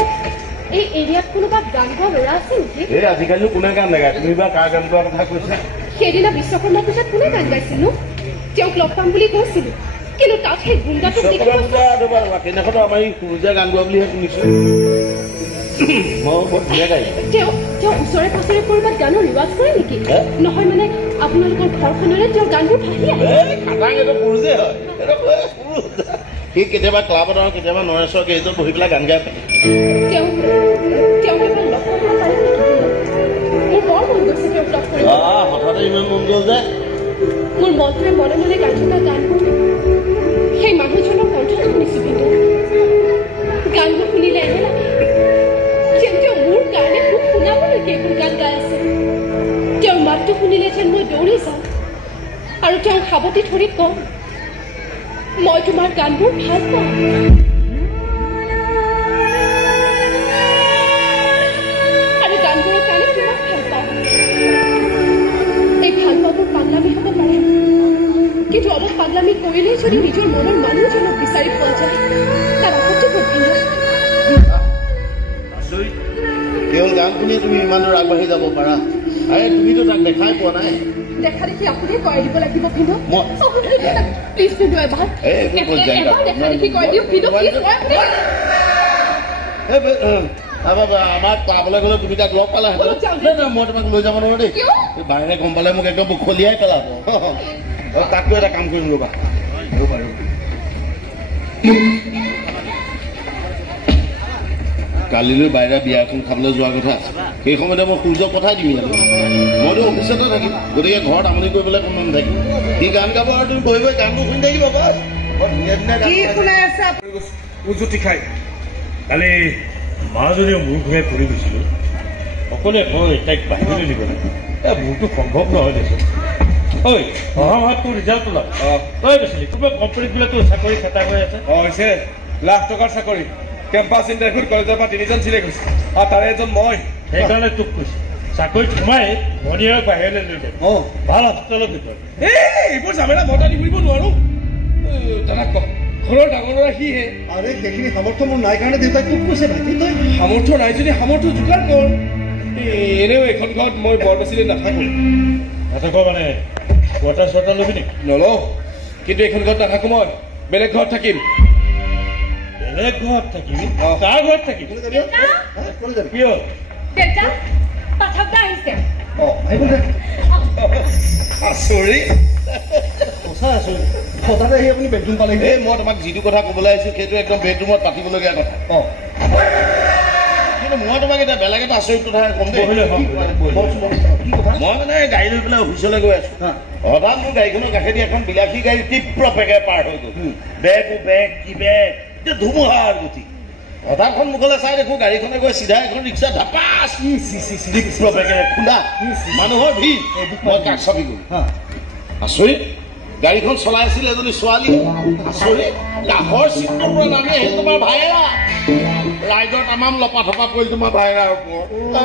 এই এৰিয়াত কোনোবা গান গোৱা ল'ৰা আছে নেকি এই আজিকালি কোনে গান নাগায় তুমি বা কাৰ গান গোৱাৰ কথা কৈছা সেইদিনা বিশ্বকৰ্মা পূজাত কোনে গান গাইছিলো তেওঁক লগ পাম বুলি কৈছিলো কিন্তু তাত সেই গুণ্ডাটো সেইদিনাখনো আমাৰ এই সুৰুজা গান গোৱা বুলিহে শুনিছো মই বৰ ধুনীয়া গাই তেওঁ ওচৰে পাছৰে ক'ৰবাত গানৰ ৰিৱাজ কৰে নেকি নহয় মানে আপোনালোকৰ ঘৰখনৰে তেওঁৰ গানবোৰ ভাহি আহে খাটাং এইটো পুৰুষে হয় সি কেতিয়াবা ক্লাবত আৰু কেতিয়াবা নৰেশ্বৰ কেইজন বহি পেলাই গান গাই হঠাতে ইমান মন গ'ল যে মোৰ মনটোৱে মনে মনে গাই থকা গানবোৰ সেই মানুহজনৰ কণ্ঠটো শুনিছো কিন্তু গানবোৰ শুনিলে এনে লাগে তেওঁ মোৰ কাৰণে মোক শুনাবলৈকে এইবোৰ গান গাই আছে তেওঁৰ মাতটো শুনিলে যেন মই দৌৰি যাওঁ আৰু তেওঁক সাৱটি ধৰি কওঁ মই তোমাৰ গানবোৰ ভাল পাওঁ আৰু গানবোৰৰ কাৰণে তোমাক ভাল পাওঁ এই ভাল পাবোৰ পাগলামি হ'ব পাৰে কিন্তু অলপ পাগলামি কৰিলেই যদি নিজৰ মনৰ মানুহজনক বিচাৰি পোৱা যায় তাৰ আপত্তি গভীৰ কেৱল গান শুনি তুমি ইমান দূৰ আগবাঢ়ি যাব পাৰা আৰে তুমিতো তাক দেখাই পোৱা নাই দেখা দেখি আপুনিয়ে কৰাই দিব লাগিব কিন্তু প্লিজ কিন্তু এবাৰ দেখা দেখি কৰাই দিয়ক কিন্তু আমাক পাবলৈ গ'লে তুমি তাক লগ পালাহেঁতেন মই তোমাক লৈ যাব নোৱাৰো দেই বাহিৰে গম পালে মোক একদম খলিয়াই পেলাব তাতকৈ এটা কাম কৰিম ৰ'বা কালিলৈ বাহিৰা বিয়া এখন খাবলৈ যোৱাৰ কথা আছে সেই সময়তে মই সূৰ্যক পঠাই দিম মইতো অফিচতে থাকিম গতিকে ঘৰত আমনি কৰি পেলাই কোনো নাথাকিম সি গান গাব আৰু তুমি বহি বহি গানটো শুনি থাকিবা বাছ উজুতি খাই কালি মা যদিও মূৰ ঘূৰাই পৰি গৈছিলোঁ অকলে মই তাইক বাহিৰলৈ দিব লাগে মোৰতো সম্ভৱ নহয় দেচোন ঐ অহা মাহত তোৰ ৰিজাল্ট ওলাব তই কৈছিলি কোনোবা কোম্পানীত বোলে তোৰ চাকৰি খেতা হৈ আছে হৈছে লাখ টকাৰ চাকৰি কেম্পাছ ইণ্টাৰভিউত কলেজৰ পৰা 3জন চিলেক্ট হৈছে আৰু তাৰে এজন মই সেইকাৰণে তোক কৈছোঁ চাকৰিত সোমাই ভনীয়েৰক বাহিৰলৈ লৈ যায় ভাল হস্পিটেলত দিব এইবোৰ ঝামেলা মতা দি ফুৰিব নোৱাৰো দাদা কওক ঘৰৰ ডাঙৰ ল'ৰা সিহে আৰে সেইখিনি সামৰ্থ্য মোৰ নাই কাৰণে দেউতাই তোক কৈছে ভাইটি তই সামৰ্থ্য নাই যদি সামৰ্থ্য যোগাৰ কৰ এনেও এখন ঘৰত মই বৰ বেছিলৈ নাথাকোঁ নাথাকো মানে কোৱাৰ্টাৰ চোৱাৰ্টাৰ ল'বি নেকি নলওঁ কিন্তু এইখন ঘৰত নাথাকোঁ মই বেলেগ ঘৰত থাকিম বেলেগ ঘৰত থাকিবি কাৰ ঘৰত থাকিবি কিয় দেউতা পাঠকদা আহিছে আচৰিত সঁচা আছো হঠাতে আহি আপুনি বেডৰুম পালেহি এই মই তোমাক যিটো কথা ক'বলৈ আহিছোঁ সেইটো একদম বেডৰুমত পাতিবলগীয়া কথা কিন্তু মই তোমাক এতিয়া বেলেগ এটা আচৰিত কথা ক'ম দেই মই মানে গাড়ী লৈ পেলাই অফিচলৈ গৈ আছোঁ হঠাৎ মোৰ গাড়ীখনৰ কাষেদি এখন বিলাসী গাড়ী তীব্ৰ বেগে পাৰ হৈ গ'ল বেগ কি বেগ এতিয়া ধুমুহাৰ গতি হঠাৎ সন্মুখলৈ চাই দেখোঁ গাড়ীখনে গৈ চিধা এখন ৰিক্সা ধাপাচ তীব্ৰ বেগেৰে খুন্দা মানুহৰ ভিৰ মই কাষ চাপি গ'লো আচৰিত গাড়ীখন চলাই আছিল এজনী ছোৱালী আচৰিত কাষৰ চিটটোৰ পৰা নামি আহিল তোমাৰ ভাইৰা ৰাইজৰ তামাম লপা থপা পৰিল তোমাৰ ভাইৰাৰ ওপৰত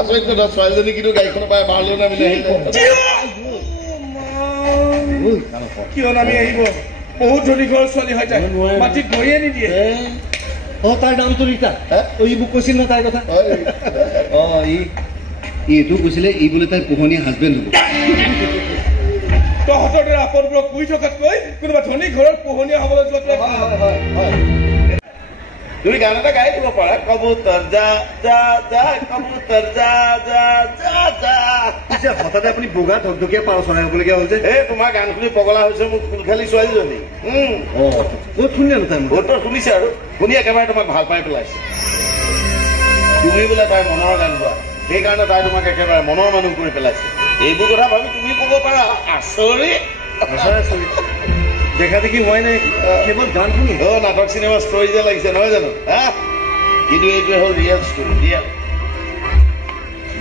আচৰিত কথা ছোৱালীজনী কিন্তু গাড়ীখনৰ পৰা এবাৰলৈ নামি আহিলে কিয় নামি আহিব বহুত ধনী ঘৰৰ ছোৱালী হৈ যায় মাটিত ভৰিয়ে নিদিয়ে তাৰ নামটো ৰীতা ই মোক কৈছিল ন তাইৰ কথা এইটো কৈছিলে ই বোলে তাইৰ পোহনীয়া হাজবেণ্ড হ'ব তহঁতৰ দৰে আপদবোৰক শুই থকাতকৈ কোনোবা ধনী ঘৰৰ পোহনীয়া হ'বলৈ যোৱাটোৱে তুমি গান এটা গাই দিব পাৰা কবুতৰ যা যা যা কবুতৰ যা যা যা যা হঠাতে আপুনি বগা ধকধকীয়া পাৰ চৰাই হ'বলগীয়া হ'ল যে এই তোমাৰ গান শুনি পগলা হৈছে মোৰ ফুলখালী ছোৱালীজনী বহুত শুনিলে ন তাই বহুত শুনিছে আৰু শুনি একেবাৰে তোমাক ভাল পাই পেলাইছে তুমি বোলে তাই মনৰ গান গোৱা সেইকাৰণে তাই তোমাক একেবাৰে মনৰ মানুহ কৰি পেলাইছে এইবোৰ কথা ভাবি তুমি ক'ব পাৰা আচৰিত দেখা দেখি হোৱাই নাই কেৱল গান শুনি নাটক চিনেমা ষ্টৰী যে লাগিছে নহয় জানো কিন্তু এইটোৱে হ'ল ৰিয়েল ষ্টৰী ৰিয়েল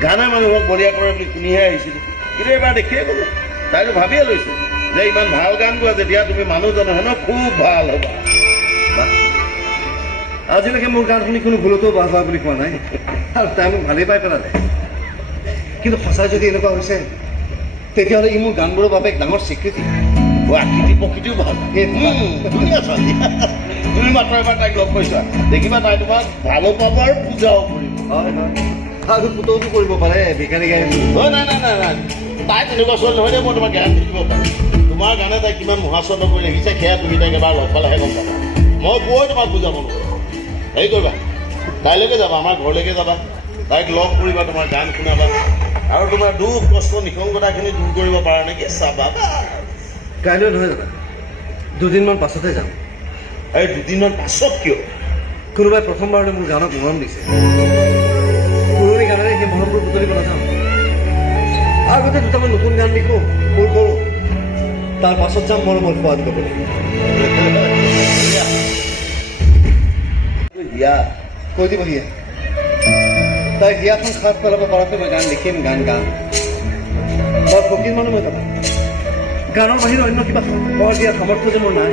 গানে মানুহক বলীয়া কৰে বুলি শুনিহে আহিছিলোঁ কিন্তু এইবাৰ দেখিয়ে গ'লো তাইতো ভাবিয়ে লৈছোঁ যে ইমান ভাল গান গোৱা যেতিয়া তুমি মানুহজন হয় ন খুব ভাল হ'বা আজিলৈকে মোৰ গান শুনি কোনো ভুলতো বাহ বাহ বুলি কোৱা নাই আৰু তাই মোক ভালেই পাই পেলালে কিন্তু সঁচাই যদি এনেকুৱা হৈছে তেতিয়াহ'লে ই মোৰ গানবোৰৰ বাবে এক ডাঙৰ স্বীকৃতি আকৃতি প্ৰকৃতিও ভাল ধুনীয়া ছোৱালী তুমি মাত্ৰ এবাৰ তাইক লগ কৰিছা দেখিবা তাই তোমাক ভালো পাব আৰু পূজাও কৰিব আৰু পুতৌটো কৰিব পাৰে ভিকাৰী গাই নাই তাই তেনেকুৱা ছোৱালী নহয় দে মই তোমাক জ্ঞান দিব পাৰোঁ তোমাৰ গানে তাই কিমান মহাচন্দ্ৰ কৰি ৰাখিছে সেয়া তুমি তাইক এবাৰ লগ পালেহে গম পাবা মই কৈ তোমাক বুজাব নোৱাৰোঁ হেৰি কৰিবা তাইলৈকে যাবা আমাৰ ঘৰলৈকে যাবা তাইক লগ কৰিবা তোমাৰ গান শুনাবা আৰু তোমাৰ দুখ কষ্ট নিসংগতাখিনি দূৰ কৰিব পাৰা নেকি চাবা কাইলৈ নহয় দাদা দুদিনমান পাছতে যাম এই দুদিনমান পাছত কিয় কোনোবাই প্ৰথমবাৰলৈ মোৰ গানক মৰম দিছে পুৰণি গানেৰে সেই মৰমবোৰ বুটলিব নাযাওঁ আগতে দুটামান নতুন গান লিখোঁ সুৰ কৰোঁ তাৰ পাছত যাম মৰমৰ সোৱাদ ল'বলৈ কৈ দিব হিয়া তাই হিয়াখন খাপ পেলাব পৰাকৈ মই গান লিখিম গান গাম বা ফকীৰ মানুহ মই যাম গানৰ বাহিৰে অন্য কিবা খবৰ দিয়াৰ সামৰ্থ্য যে মোৰ নাই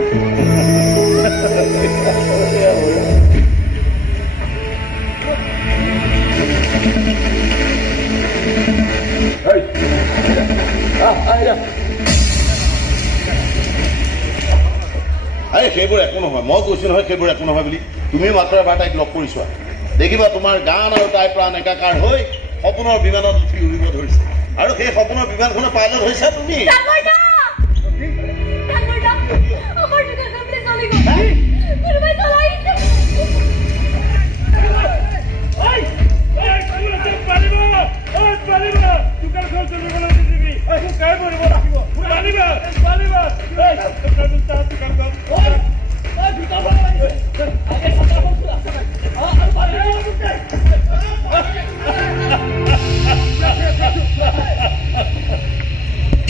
সেইবোৰ একো নহয় মই কৈছোঁ নহয় সেইবোৰ একো নহয় বুলি তুমি মাত্ৰ এবাৰ তাইক লগ কৰিছোৱা দেখিবা তোমাৰ গান আৰু তাইৰ প্ৰাণ একাকাৰ হৈ সপোনৰ বিমানত উঠি উৰিব ধৰিছে আৰু সেই সপোনৰ বিমানখনৰ পাইলট হৈছা তুমি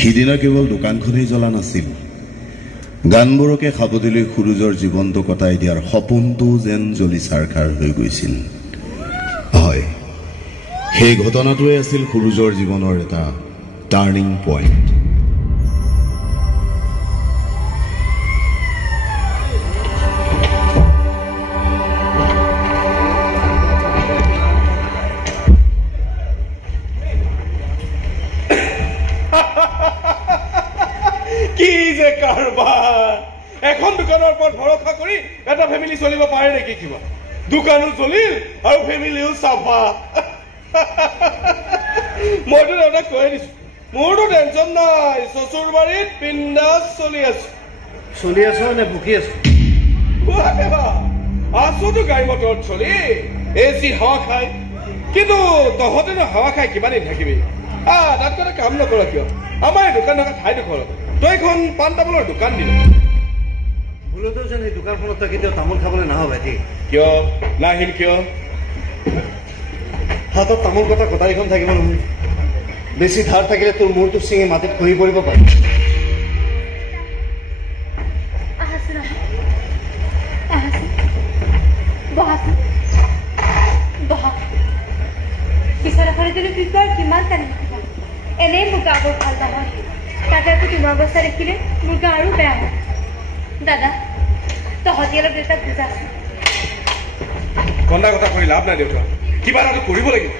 সিদিনা কেৱল দোকানখনেই জ্বলা নাছিল, গানবোৰকে সাবদিলৈ সুৰুজৰ জীৱনটো কটাই দিয়াৰ সপোনটো যেন জ্বলি চাৰখাৰ হৈ গৈছিল। হয়, সেই ঘটনাটোৱে আছিল সুৰুজৰ জীৱনৰ এটা টাৰ্ণিং পইণ্ট। কি যে কাৰবাৰ! এখন দোকানৰ ওপৰত ভৰসা কৰি এটা ফেমিলি চলিব পাৰে নেকি? কিবা দোকানো চলিল আৰু ফেমিলিও চাফা। মইতো দেউতাক কৈ দিছো, মোৰতো টেনচন নাই, চচুৰ বাৰীত বিন্দাছ চলি আছো। চলি আছ নে ভুকি আছো? আছোতো গাড়ী মটৰত চলি, এচি হাৱা খাই। কিন্তু তহঁতেনো হাৱা খাই কিমান দিন থাকিবি? তাতকৈ এটা কাম নকৰ কিয়? আমাৰ এই দোকান থকা ঠাইডোখৰত তই এখন পাণ তামোলৰ দোকান দিল। ভুলতো যেন এই দোকানখনত তই কেতিয়াও তামোল খাবলৈ নাহ ভাইটি। কিয় নাহিল? কিয়? হাতত তামোল কটা কটাৰীখন থাকিব নহয়। বেছি ধাৰ থাকিলে তোৰ মূৰটো ছিঙি মাটিত খহি পৰিব পাৰে। কিমান কান্দি এনেই মোৰ গা বৰ ভাল নহয়, তাতে আকৌ তোমাৰ অৱস্থা দেখিলে মোৰ গা আৰু বেয়া হয়। দাদা, তহঁতি অলপ দেউতাক বুজা। কন্দা কথা কৰি লাভ নাই দেউতা, কিবা এটাটো কৰিব লাগিব।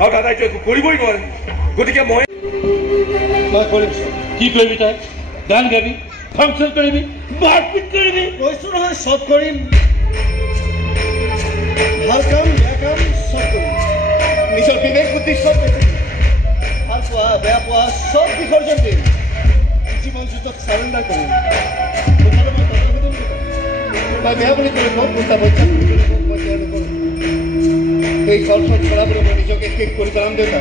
আৰু দাদাইটো একো কৰিবই নোৱাৰে, গতিকে মই কৰিম। কি কৰিবি তই? গান গাবি, ফাংচন কৰিবি, মাৰপিট কৰিবি? কৈছো নহয় চব কৰিম। ভাল কাম বেয়া কাম চব কৰিম। নিজৰ বিবেক বুদ্ধি চব বেছি, ভাল পোৱা বেয়া পোৱা চব বিসৰ্জন দিম। জীৱন যুদ্ধত চাৰেণ্ডাৰ কৰিম। মই বেয়া বুলি ক'লে কওক, কোনটা বচ্চা মই বেয়া নকৰোঁ। এই ঘৰখন চলাবলৈ মই নিজকে শেষ কৰি পেলাম দেউতা।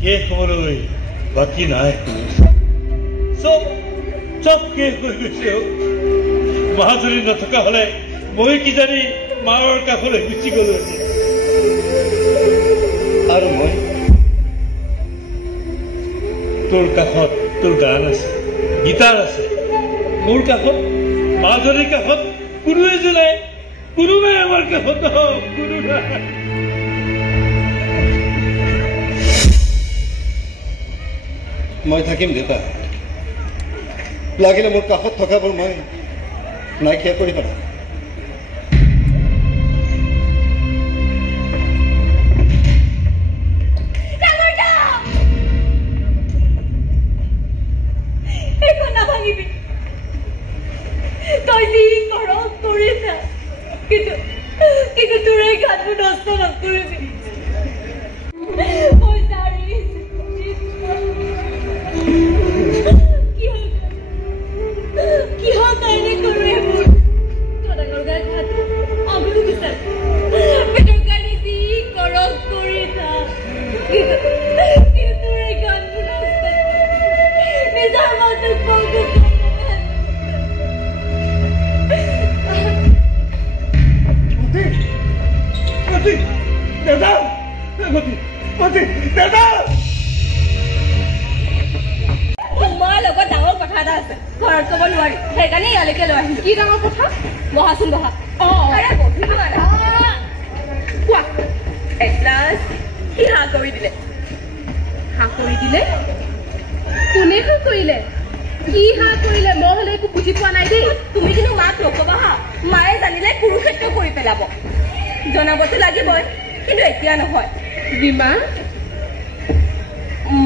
শেষ হ'বলৈ বাকী নাই, চব চব শেষ হৈ গৈছে। মাহাজনী নথকা হ'লে মই কিজানি মাৰ কাষলৈ গুচি গলো। আৰু মই তোৰ কাষত তোৰ গান আছে, গীটাৰ আছে। মোৰ কাষত, মাজনীৰ কাষত কোনো এজন নাই, কোনো নাই আমাৰ কাষত, কোনো নাই। মই থাকিম দেউতা, লাগিলে মোৰ কাষত থকাবোৰ মই নাইকিয়া কৰি পেলাম। তই যি কৰ কৰি যা, কিন্তু তোৰ এই গানবোৰ নষ্ট নকৰিবি। কিহৰ কাৰণে কৰো এইবোৰ? ডাঙৰ গাই ঘাটো আগলৈ বিচাৰ, পেটৰ কাৰণে যি কৰ কৰি যা, কিন্তু তোৰ এই গানবোৰ নষ্ট নিজৰ মনটোক তোমাৰ লগত ডাঙৰ কথা এটা আছে, ঘৰত ক'ব নোৱাৰি, সেইকাৰণে ইয়ালৈকে লৈ আহিম। কি ডাঙৰ কথা? বহাচোন বহা। কোৱা। এগিলাচ সি হাঁহ কৰি দিলে। হাঁহ কৰি দিলে? কোনে হাঁহ কৰিলে? কি হাঁহ কৰিলে? মই হ'লে একো বুজি পোৱা নাই দেই। তুমি কিন্তু মাক নকবা হা, মায়ে জানিলে কুৰুক্ষেত্ৰ কৰি পেলাব। জনাবতো লাগিবই, কিন্তু এতিয়া নহয়। ৰীমা,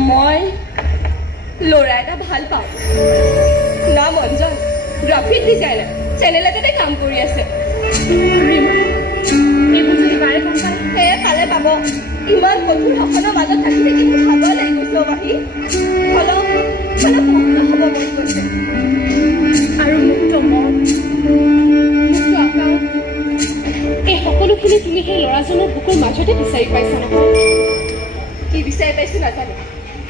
মই ল'ৰা এটা ভাল পাওঁ, নাম অঞ্জন, গ্ৰাফিক ডিজাইনাৰ, চেনেল এটাতে কাম কৰি আছে। ৰীমা, এইবোৰ যদি বাৰে গম পায়, সেয়ে পালে পাব। ইমান কঠোৰ শাসনৰ মাজত থাকি থাকি মোৰ ভাগৰ লাগি গৈছে মাহী। অলপ মুক্ত হ'ব মন গৈছে, আৰু মুক্ত মন, মুক্ত আকাশ, এই সকলোখিনি তুমি সেই ল'ৰাজনৰ বুকুৰ মাজতে বিচাৰি পাইছা নহয়? কি বিচাৰি পাইছো নাজানো,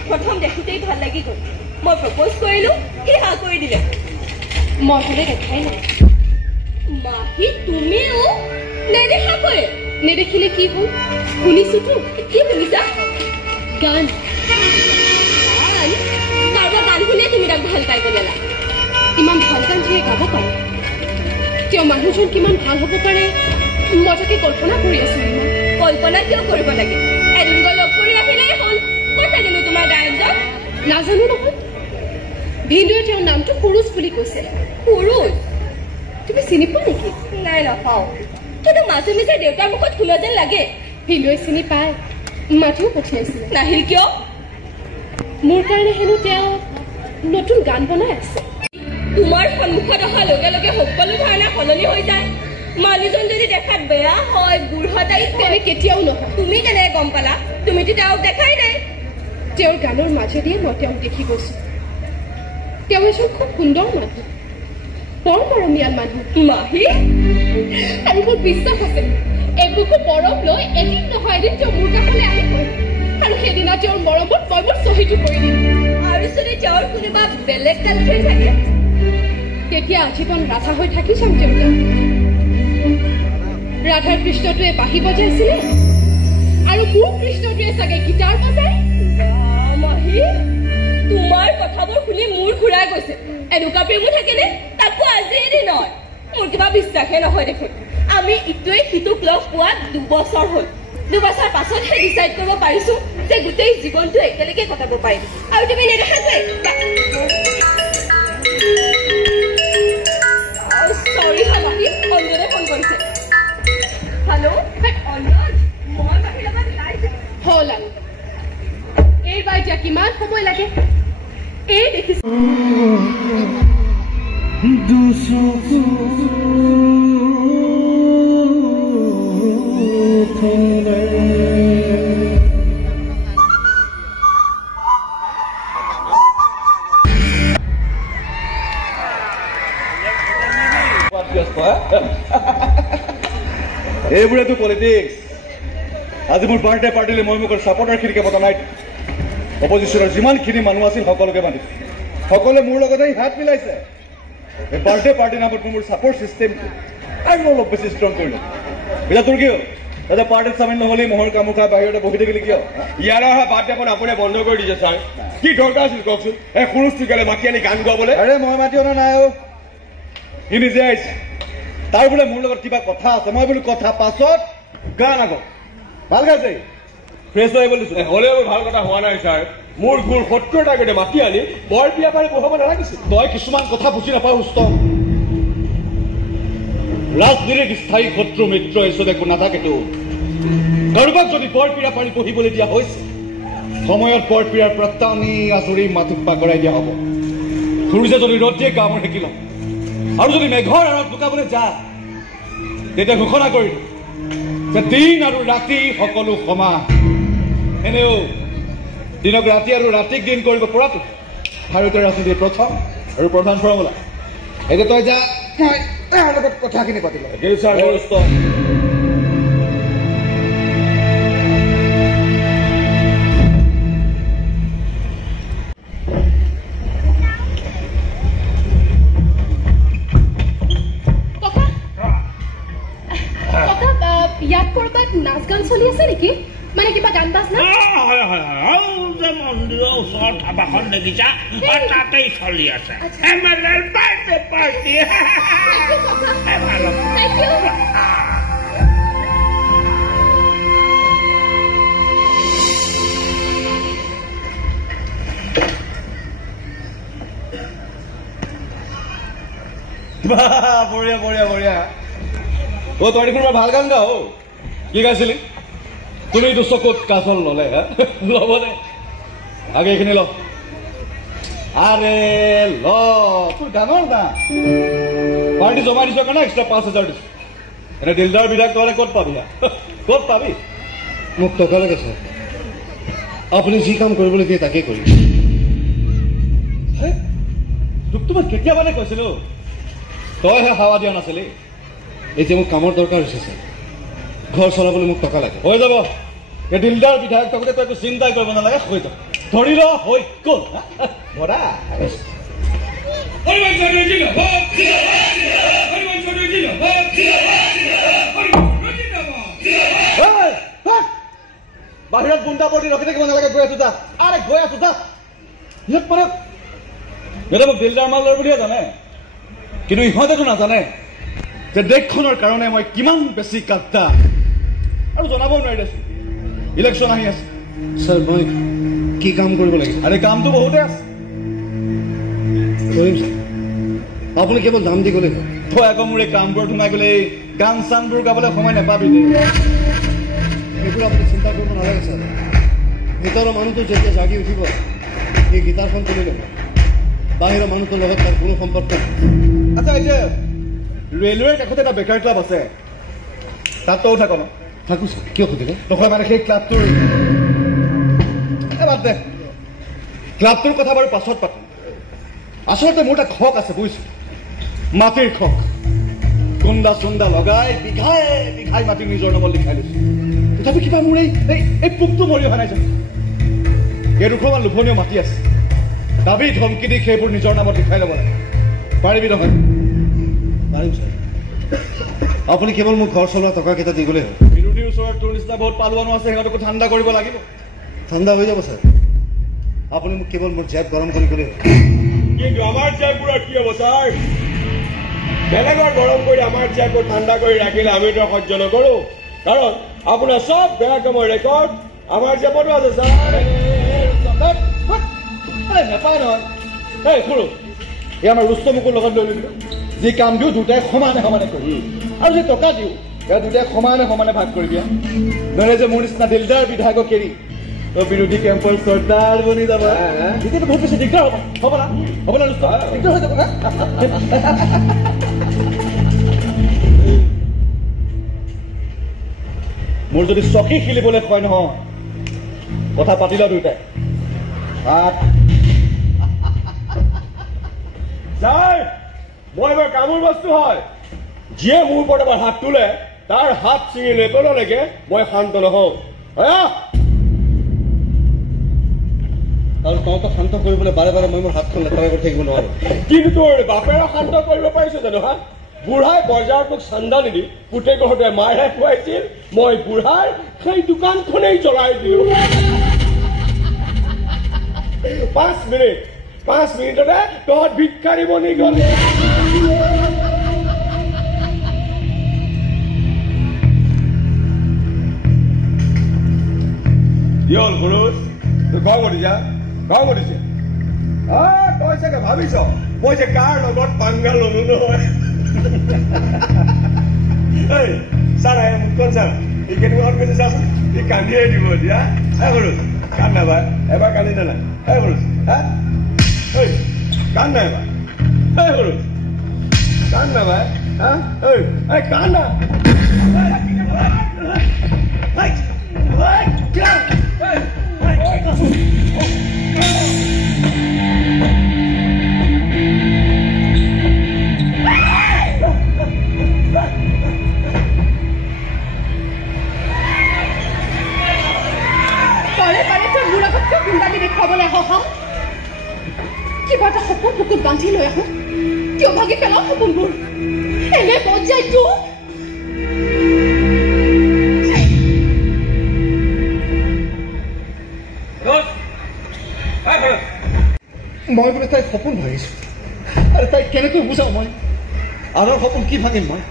প্ৰথম দেখোঁতেই ভাল লাগি গ'ল। মই প্ৰপ'জ কৰিলো, সি হাঁহ কৰি দিলে। মই হ'লে দেখাই নাই। মাহী তুমিও নেদেখাকৈ? নেদেখিলে কি হ'ল? শুনিছোতো। কি শুনিছা? গান কাৰোবাৰ গান শুনিয়ে তুমি তাক ভাল পাই পেলালা ইমান ভাল গান যিয়ে গাব পাৰে তেওঁ মানুহজন কিমান ভাল হ'ব পাৰে মই তাকে কল্পনা কৰি আছো কল্পনা কিয় কৰিব লাগে এদিন গৈ লগ কৰি আহিলেই হ'ল ক'ত থাকিনো তোমাৰ গায়কজন নাজানো নহয় ভিন্দুৱে তেওঁৰ নামটো পুৰুষ বুলি কৈছে পুৰুষ তুমি চিনি পোৱা নেকি নাই নাপাওঁ কিন্তু মাজে মাজে দেউতাৰ মুখত শুনা যেন লাগে ভিন্দুৱে চিনি পায় মাতিও পঠিয়াইছিলে নাহিল কিয় মোৰ কাৰণে হেনো তেওঁ নতুন গান বনাই আছে তোমাৰ সন্মুখত অহাৰ লগে লগে সকলো ধাৰণা সলনি হৈ যায় মানুহজন যদি দেখাত বেয়া হয় বুঢ়াতাই তেনে কেতিয়াও নহয় তুমি কেনেকৈ গম পালা তুমিতো তেওঁক দেখাই নাই তেওঁৰ গানৰ মাজেদিয়ে মই তেওঁক দেখি গৈছো তেওঁ এজন খুব সুন্দৰ মানুহ বৰ মৰমীয়াল মানুহ মাহী আৰু মোৰ বিশ্বাস আছে এবুকু বৰফ লৈ এদিন নহয় এদিন তেওঁ মোৰ কাষলৈ আহিবই আৰু সেইদিনা তেওঁৰ মৰমত মই মোৰ চহীটো কৰি দিম আৰু যদি তেওঁৰ কোনোবা বেলেগ গাৰ্লফ্ৰেণ্ড থাকে তেতিয়া আজীৱন ৰাধা হৈ থাকি চাম তেওঁক ৰাধাৰ কৃষ্ণটোৱে বাঁহী বজাইছিলে আৰু মোৰ কৃষ্ণটোৱে চাগে গীটাৰ বজায় মাহী তোমাৰ কথাবোৰ শুনি মোৰ ঘূৰাই গৈছে এনেকুৱা প্ৰেমো থাকেনে তাকো আজিৰ দিনত মোৰ কিবা বিশ্বাসে নহয় দেখোন আমি ইটোৱে সিটোক লগ পোৱা 2 বছৰ হ'ল 2 বছৰ পাছতহে ডিচাইড কৰিব পাৰিছো যে গোটেই জীৱনটো একেলগে কটাব পাৰিম আৰু তুমি নেদেখা যে চৰি হা মাহী অঞ্জনে ফোন কৰিছে হেল্ল' অঞ্জন মই মাহীৰ লগত ওলাইছো হ'ল আৰু এইবাৰ এতিয়া কিমান সময় লাগে এই দেখিছো এইবোৰেতো পলিটিক্স আজি মোৰ বাৰ্থডে পাৰ্টিলৈ মই মোৰ ছাপৰ্টাৰ খিনিকে পতা নাই অপজিশ্যনৰ যিমানখিনি মানুহ আছিল সকলোকে মাতিছো সকলোৱে মোৰ লগতে হাত মিলাইছে এই বাৰ্থডে পাৰ্টি নামত মোৰ ছাপৰ্ট ছিষ্টেমটো আৰু অলপ বেছি ষ্ট্ৰং কৰিলোঁ এতিয়া তোৰ কি হ'ল দাদা পাৰ্টিত চামিল নহ'লে মহৰ কামোৰ খাই বাহিৰতে বহি থাকিলে কিয় ইয়াৰ অহা বাৰ্থডেখন আপুনি বন্ধ কৰি দিছে ছাৰ কি দৰকাৰ আছিল কওকচোন এই সুৰুষ্টিকালে মাতি আনি গান গাবলৈ আৰে মই মাতি অনা নাই অ' সি নিজে আহিছে তাৰ বোলে মোৰ লগত কিবা কথা আছে মই বোলো কথা পাছত গান আগত ভাল গাইছে ফ্ৰেছ হৈ আহিব দিছোঁ হ'লেও ভাল কথা হোৱা নাই ছাৰ মোৰ ঘূৰ 70টা আগতে মাতি আনি বৰ বিয়া পাৰি বহাব নালাগিছিল তই কিছুমান কথা বুজি নাপাওঁ সুস্থ ৰাজনীতিৰ স্থায়ী শত্ৰু মিত্ৰ এইচব একো নাথাকেতো কাৰোবাক যদি বৰপীৰা পাৰি পঢ়িবলৈ দিয়া হৈছে সময়ত বৰপীৰাৰ প্ৰত্যানী আজৰি মাথোক পাকৰাই দিয়া হ'ব সূৰ্যে যদি ৰ'দ দিয়ে কামৰ শিকিল আৰু যদি মেঘৰ আঁৰত লুকাবলৈ যা তেতিয়া ঘোষণা কৰিলো যে দিন আৰু ৰাতি সকলো সমান এনেও দিনক ৰাতি আৰু ৰাতিক দিন কৰিব পৰাটো ভাৰতীয় ৰাজনীতিৰ প্ৰথম আৰু প্ৰধান ফৰ্মুলা এতিয়া তই যা মই তাৰ লগত কথাখিনি পাতিলো ইয়াত কৰবাত নাচ গান চলি আছে নেকি মানে কিবা গান বাজ না মন্দিৰৰ ওচৰত ধাবাখন দেখিছা তাতেই চলি আছে এমএলএৰ বাৰ্থডে পাৰ্টি বঢ়িয়া বঢ়িয়া বঢ়িয়া অ' তই দেখোন ভাল গান গা অ' কি গাইছিলি তুমি চকুত কাজল ললে ল'বনে আগে এইখিনি ল আৰে ল তোৰ গানৰ না পাৰ্টি জমা দিছ কাৰণে এক্সট্ৰা 5,000 দিছো এনে দিলদাৰ বিধায়ক তহঁতে ক'ত পাবি ক'ত পাবি মোক টকা লাগে ছাৰ আপুনি যি কাম কৰিবলৈ দিয়ে তাকে কৰিম তোক তোমাক কেতিয়া মানে কৈছিলো তইহে হাৱা দিয়া নাছিলি এতিয়া মোক কামৰ দৰকাৰ হৈছে ছাৰ ঘৰ চলাবলৈ মোক টকা লাগে হৈ যাব এই দিলদাৰ বিধায়ক থাকোঁতে তই একো চিন্তাই কৰিব নালাগে হৈ যাব ধৰি ল হৈ গ'ল বৰা বাহিৰত গুণ্ডা পৰি ৰখি থাকিব নালাগে, গৈ আছো যা। আৰে গৈ আছো যা। সিহঁত মানে সিহঁতে মোক দিলদাৰ মাল লৈ বুলিহে জানে, কিন্তু ইহঁতেতো নাজানে যে দেশখনৰ কাৰণে মই কিমান বেছি কাদ্দা। আৰু জনাব নোৱাৰি দেচোন, ইলেকশ্যন আহি আছে। ছাৰ মই কি কাম কৰিব লাগিব? আৰে কামটো বহুতে আছে, কৰিম ছাৰ। আপুনি কেৱল দাম দি গ'লে তই আকৌ মোৰ এই কামবোৰত সোমাই গ'লে এই গান চানবোৰ গাবলৈ সময় নাপাবি। এইবোৰ আপুনি চিন্তা কৰিব নালাগে ছাৰ। ভিতৰৰ মানুহটো যেতিয়া জাগি উঠিব, এই গীটাৰখন তুলি ল'ব। বাহিৰৰ মানুহটোৰ লগত তাৰ কোনো সম্পৰ্ক নাই। আচ্ছা, এতিয়া ৰেলৱেৰ কাষতে এটা বেকাৰ ক্লাব আছে, তাত তইও থাক ন? থাকো ছাৰ। কিয় সুধিলে? নহয় মানে সেই ক্লাবটোৰ বাদ দে, ক্লাবটোৰ কথা বাৰু পাছত পাতিম। আচলতে মোৰ এটা খক আছে বুজিছো, মাটিৰ খক। গুণ্ডা চুণ্ডা লগাই বিঘাই বিঘাই মাটি নিজৰ নামত লিখাই লৈছো। তথাপি কিবা মোৰ এই পোকটো মৰি অহা নাই জানো? কেইডোখৰমান লোভনীয় মাটি আছে, দাবী ধমকি দি সেইবোৰ নিজৰ নামত লিখাই ল'ব লাগে। পাৰিবি নহয়? পাৰিম ছাৰ। আপুনি কেৱল মোক ঘৰ চলোৱা টকাকেইটা দি গ'লেই হ'ল। বিৰোধীৰ ওচৰত তোৰ নিচিনা বহুত পালোৱানো আছে, সিহঁতকো ঠাণ্ডা কৰিব লাগিব। ঠাণ্ডা হৈ যাব ছাৰ, আপুনি মোক কেৱল মোৰ জেপ গৰম কৰি গ'লেই হ'ল। কিন্তু আমাৰ জেপবোৰৰ কি হ'ব ছাৰ? বেলেগৰ গৰম কৰি আমাৰ জেপবোৰ ঠাণ্ডা কৰি ৰাখিলে আমিতো সহ্য নকৰোঁ, কাৰণ আপোনাৰ চব বেয়া কামৰ ৰেকৰ্ড আমাৰ জেপতো আছে ছাৰ। নেপায় নহয়। এই সৰু এই আমাৰ ৰুস্তমুকুৰ লগত লৈ দিলোঁ, যি কাম দিওঁ দুটাই সমানে সমানে কৰি, আৰু যি টকা দিওঁ সেয়া দুটাই সমানে সমানে ভাগ কৰি দিয়া। নহ'লে যে মোৰ নিচিনা দিলদাৰ বিধায়কক এৰি বিৰোধী কেম্পৰ চৰ্দাৰ বনি যাব, তেতিয়াতো বহুত বেছি দিগদাৰ হ'ব। হ'ব না? হ'ব না ৰুস্তম? দিগদাৰ হৈ যাব না? মোৰ যদি চকী খেলিবলৈ কয় নহয়, কথা পাতি লওঁ দুয়োটাই। ছাৰ, মই এবাৰ কামোৰ বস্তু হয়, যিয়ে মোৰ ওপৰত এবাৰ হাত তোলে তাৰ হাত ছিঙি নেপেলালৈকে মই শান্ত নহওঁ। আৰু তহঁতক শান্ত কৰিবলৈ বাৰে বাৰে মই মোৰ হাতখন লেতেৰা কৰি থাকিব নোৱাৰো। কিন্তু তোৰ বাপেৰে শান্ত কৰিব পাৰিছো জানো? হা, বুঢ়াই বজাৰটোক চান্দা নিদি গোটেই ঘৰতে মাৰহে খুৱাইছিল, মই বুঢ়াৰ সেই দোকানখনেই জ্বলাই দিলো। 5 মিনিটতে তহঁত ভিক্ষাৰী বনি গ'লি। কি হ'ল গুৰুজ, তোৰ খং উঠিছা? খং উঠিছে? তই চাগে ভাবিছ মই যে কাৰ লগত পাংগা ললো নহয়। ছাৰ আহে মুখখন ছাৰ, এই কেনেকুৱাখন কৈছে চাচোন, ই কান্দিয়ে দিব এতিয়া। গুৰুজ কান্দ নাপায়, এবাৰ কান্দি নালায়। গুৰুজ কান্দ নাই এবাৰ। গুৰুজ কান্দ নাপায়, কান্দ না। কিবা এটা সপোন বুকুত বান্ধি লৈ আহো, কিয় ভাগি পেলাও সপোনবোৰ? এনে পৰ্যায়টো মই বোলে তাইৰ সপোন ভাঙিছো। আৰু তাইক কেনেকৈ বুজাওঁ মই? আনৰ সপোন কি ভাঙিম মই?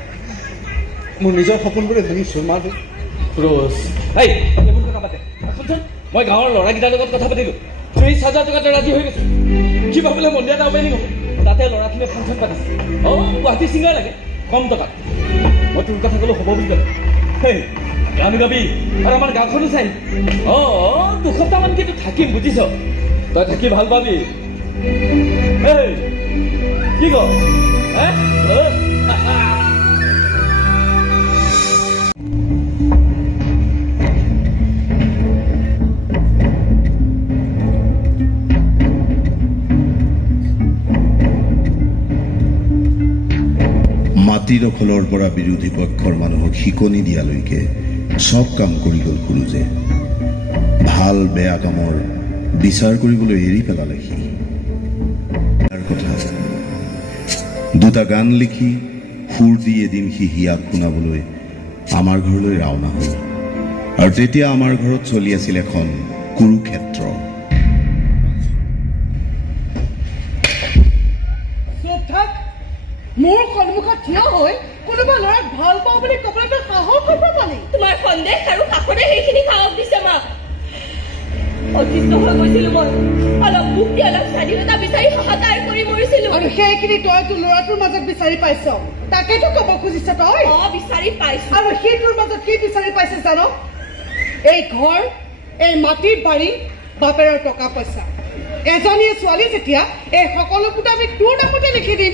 মোৰ নিজৰ সপোনবোৰে ভাঙিছো। মাৰ ৰোজ এইবোৰ কথা পাতে। মই গাঁৱৰ ল'ৰাকেইটাৰ লগত কথা পাতিলো, 30,000 টকাতে ৰাজি হৈ গৈছে। কি ভাবিলে মন্দিৰ এটা ওপেনিং হ'ব, তাতে ল'ৰাখিনিয়ে ফাংচন পাতিছে। গুৱাহাটী ছিংগাৰ লাগে, কম টকাত। মই তোৰ কথা ক'লো হ'ব বুলি ক'লে। গান গাবি আৰু আমাৰ গাঁওখনো চাই। 2 সপ্তাহমান কিন্তু থাকিম, বুজিছ? তই থাকি ভাল পাবি। কি ক? মাটি দখলৰ পৰা বিৰোধী পক্ষৰ মানুহক শিকনি দিয়ালৈকে চব কাম কৰি গ'ল সুৰুজে। ভাল বেয়া কামৰ বিচাৰ কৰিবলৈ এৰি পেলালে সি। কথা 2টা গান লিখি সুৰ দি এদিন সি হিয়াক শুনাবলৈ আমাৰ ঘৰলৈ ৰাওনা হ'ল। আৰু তেতিয়া আমাৰ ঘৰত চলি আছিল এখন কুৰুক্ষেত্ৰ। মোৰ সন্মুখত থিয় হৈ কোনোবা ল'ৰাক ভাল পাওঁ বুলি ক'বলৈ তই সাহস কৰিব পালি? তোমাৰ সন্দেহ আৰু কাষতে সেইখিনি সাহস দিছে মাক। অতিষ্ঠ হৈ গৈছিলো মই, অলপ মুক্তি অলপ স্বাধীনতা বিচাৰি হাহাকাৰ কৰি মৰিছিলো। আৰু সেইখিনি তই তোৰ ল'ৰাটোৰ মাজত বিচাৰি পাইছ, তাকেতো ক'ব খুজিছ তই? বিচাৰি পাইছো। আৰু সি তোৰ মাজত কি বিচাৰি পাইছে জানো? এই ঘৰ, এই মাটিৰ বাৰী, বাপেৰৰ টকা পইচা। এজনীয়ে ছোৱালী যেতিয়া এই সকলো আমি তোৰ নামতে লিখি দিম।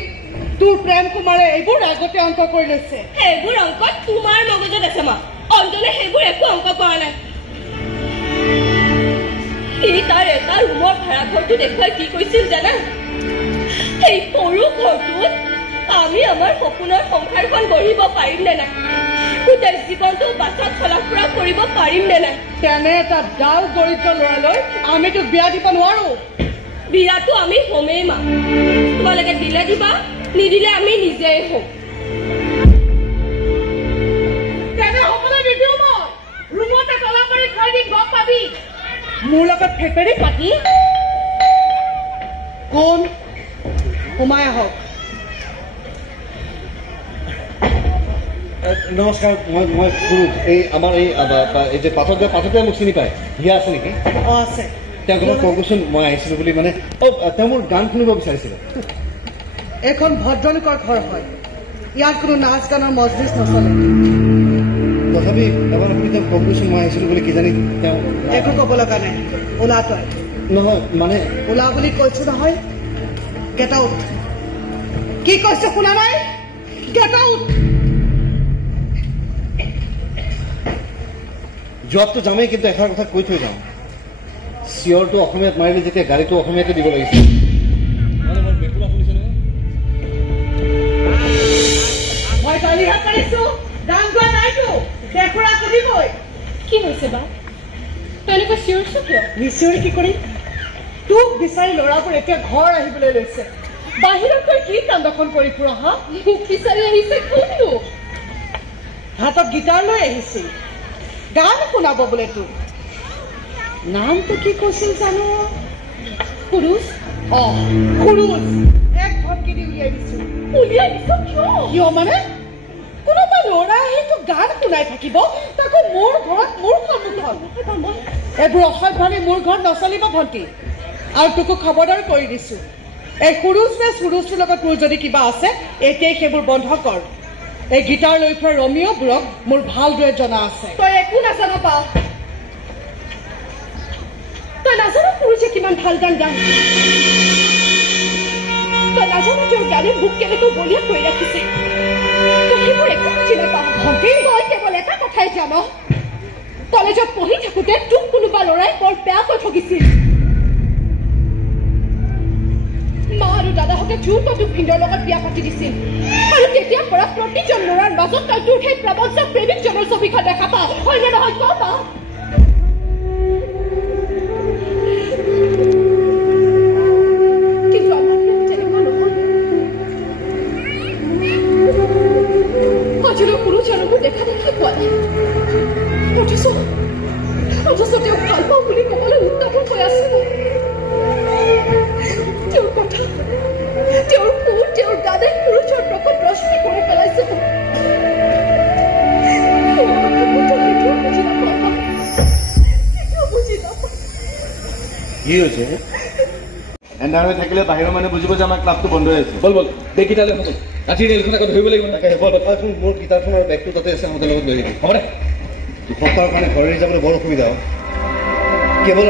তোৰ প্ৰেম কুমাৰে এইবোৰ আগতে অংক কৰি লৈছে। সেইবোৰ অংক তোমাৰ মগজত আছে মা, অঞ্জনে সেইবোৰ একো অংক কৰা নাই। সি তাৰ এটা ৰুমৰ ভাড়া ঘৰটো দেখুৱাই কি কৈছিল জানা? সেই সৰু ঘৰটোত আমি আমাৰ সপোনৰ সংসাৰখন গঢ়িব পাৰিম নে নাই, গোটেই জীৱনটো বাছত চলা ফুৰা কৰিব পাৰিম নে নাই। তেনে এটা ডাল দৰিদ্ৰ ল'ৰালৈ আমি তোক বিয়া দিব নোৱাৰো। বিয়াটো আমি হ'মেই মা, তোমালোকে দিলে দিবা, নিদিলে আমি নিজেই হম। তেনে হ'বলৈ নিদিও মই। ৰুমতে তলা মাৰি খাই দিম, গম পাবি। মোৰ লগত ফেপেৰি পাতি কোন সোমাই আহক। নমস্কাৰ, মই সুৰুজ। এই আমাৰ এই যে পাঠকে মোক চিনি পায়, হিয়া আছে নেকি? আছে। তেওঁক মই কওকচোন মই আহিছিলো বুলি। মানে তেওঁ মোৰ গান শুনিব বিচাৰিছিলে। এখন ভদ্ৰলোকৰ ঘৰ হয়, ইয়াত কোনো নাচ গানৰ মজলিচ নচলে। তথাপি এবাৰ আপুনি তেওঁক কওকচোন মই আহিছিলো বুলি। কিজানি তেওঁ একো ক'ব লগা নাই। ওলা তই। নহয় মানে ওলা বুলি কৈছো নহয়। Get out. কি কৈছো শুনা নাই? Get out. জবটো যামেই, কিন্তু এষাৰ কথা কৈ থৈ যাওঁ। চিঞৰটো অসমীয়াত মাৰিলে যেতিয়া গাড়ীটো অসমীয়াতে দিব লাগিছিল। মই গালিহে পাৰিছো, গান গোৱা নাইতো। দেখুৰা শুনিবই। কি হৈছে বা? তেওঁলোকে চিঞৰছো কিয়? নিশ্চয় কি কৰিম? তোক বিচাৰি ল'ৰাবোৰ এতিয়া ঘৰ আহিবলৈ লৈছে। বাহিৰত তই কি কান্দখন কৰি ফুৰা? হা, মোক বিচাৰি আহিছে কোনটো? হাতত গীটাৰ লৈ আহিছিল, গান শুনাব বোলে তোক। নামটো কি কৈছিল জানো? পুৰুষ। পুৰুষ। এক ধমকি দি উলিয়াই দিছো। উলিয়াই দিছ কিয়? কিয় মানে? কোনোবা ল'ৰা আহি তোক গান শুনাই থাকিব, তাকো মোৰ ঘৰত, মোৰ সন্মুখত। এইবোৰ অসভ্যালি মোৰ ঘৰত নচলিব ভণ্টি। আৰু তোকো খবৰদাৰ কৰি দিছো, এই সুৰুজ নে সুৰুজটোৰ লগত তোৰ যদি কিবা আছে, এতিয়াই সেইবোৰ বন্ধ কৰ। এই গীটাৰ লৈ ফুৰা ৰমিঅ'বোৰক মোৰ ভালদৰে জনা আছে। তই একো নাজান পা। তই নাজানো সুৰুজে কিমান ভাল গান গান। তই নাজানো তেওঁৰ গানে মোক কেনেকৈ বলিয়া কৰি ৰাখিছে। তই সেইবোৰ একো বুজি নাপাৱ ভণ্টি। তই কেৱল এটা কথাই জান, কলেজত পঢ়ি থাকোঁতে তোক কোনোবা ল'ৰাই বৰ বেয়াকৈ ঠগিছিল। মা আৰু দাদাহঁতে জোৰকৈ তোক ভিন্দৰ লগত বিয়া পাতি দিছিল। আৰু তেতিয়াৰ পৰা প্ৰতিজন ল'ৰাৰ মাজত তই তোৰ সেই প্ৰবঞ্চ প্ৰেমিকজনৰ ছবিখন দেখা পাৱ, হয়নে নহয় ক পা? কিন্তু আমাৰ তেনেকুৱা নহয়। আজিলৈ কোনো জনকো দেখা দেখি পোৱা নাই। অথচ তেওঁক ভাল পাওঁ বুলি ক'বলৈ উত্তাপন হৈ আছো। তেওঁৰ কথা, তেওঁৰ সুৰ, তেওঁৰ গানে পুৰুষৰ প্ৰকট ৰশ্মি কৰি পেলাইছে। কি হৈছে? এণ্ডাৰ হৈ থাকিলে বাহিৰৰ মানুহে বুজিব যে আমাৰ ক্লাবটো বন্ধ হৈ আছে। বল বল দেখিটালে হ'ব। ৰাতি ৰেলখন আকৌ ধৰিব লাগিব। তাকে মোৰ কিতাপখন আৰু বেগটো তাতে আছে, হোটেলৰ লগত লৈ আহিম। হ'ব দে। দুসপ্তাহৰ কাৰণে ঘৰ এৰি যাবলৈ বৰ অসুবিধা হয়। কেৱল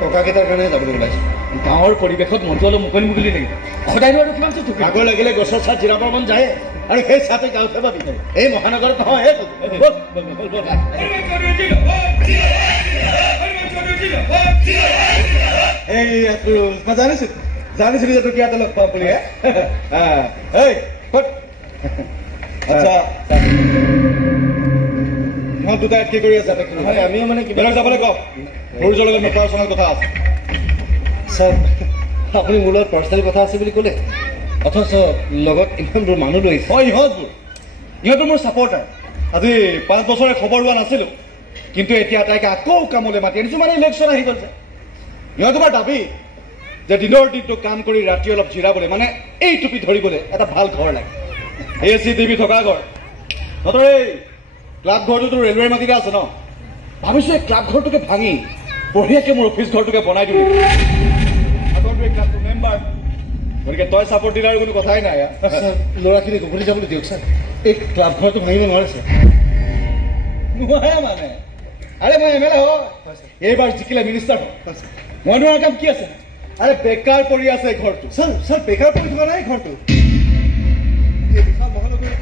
টকাকেইটাৰ কাৰণে যাবলৈ ওলাইছো। গাঁৱৰ পৰিৱেশত মনটো অলপ মুকলি মুকলি লাগিব। সদায়নো আৰু কিমান চুট থাকিব? আগৰ লাগিলে গছৰ ছাট জিৰাবৰ মন যায়, আৰু সেই ছাটে গাঁৱতহে পাবি। এই মহানগৰত নহয়। জানিছিলো যে তোৰ ইয়াতে লগ পাম বুলি। আচ্ছা, ইহঁত দুটা ইয়াত কি কৰি আছে? আমিও মানে বেলেগ যাবলৈ কওক। সৰুজৰ লগত নোপোৱাৰ চনৰ কথা আছে। ছাৰ, আপুনি মোৰ লগত পাৰ্চনেল কথা আছে বুলি ক'লে, অথচ লগত ইমানবোৰ মানুহ লৈছে। ইহঁতবোৰ মোৰ ছাপৰ্টাৰ। আজি 5 বছৰে খবৰ লোৱা নাছিলো, কিন্তু এতিয়া তাইক আকৌ কামলৈ মাতি আনিছো মানে ইলেকশ্যন আহি গ'ল যে ইহঁতৰ দাবী যে দিনৰ দিনটো কাম কৰি ৰাতি অলপ জিৰাবলৈ মানে এই টুপি ধৰিবলৈ এটা ভাল ঘৰ লাগে AC TV থকা ঘৰ তহঁতৰ এই ক্লাব ঘৰটোতো ৰেলৱেৰ মাটিতে আছে ন ভাবিছোঁ এই ক্লাব ঘৰটোকে ভাঙি বঢ়িয়াকৈ মোৰ অফিচ ঘৰটোকে বনাই দিওঁ আগৰটো এই ক্লাবটোৰ মেম্বাৰ গতিকে তই ছাপৰ্ট দিলে আৰু কোনো কথাই নাই ল'ৰাখিনিক উভতি যাবলৈ দিয়ক ছাৰ এই ক্লাব ঘৰটো ভাঙিব নোৱাৰে ছাৰ নোৱাৰে মানে আৰে মই MLA হয় এইবাৰ জিকিলে মিনিষ্টাৰ হয় মই নোৱাৰা কাম কি আছে আৰে বেকাৰ পৰি আছে এই ঘৰটো ছাৰ বেকাৰ পৰি থকা নাই ঘৰটো এই বিশাল মহানগৰীত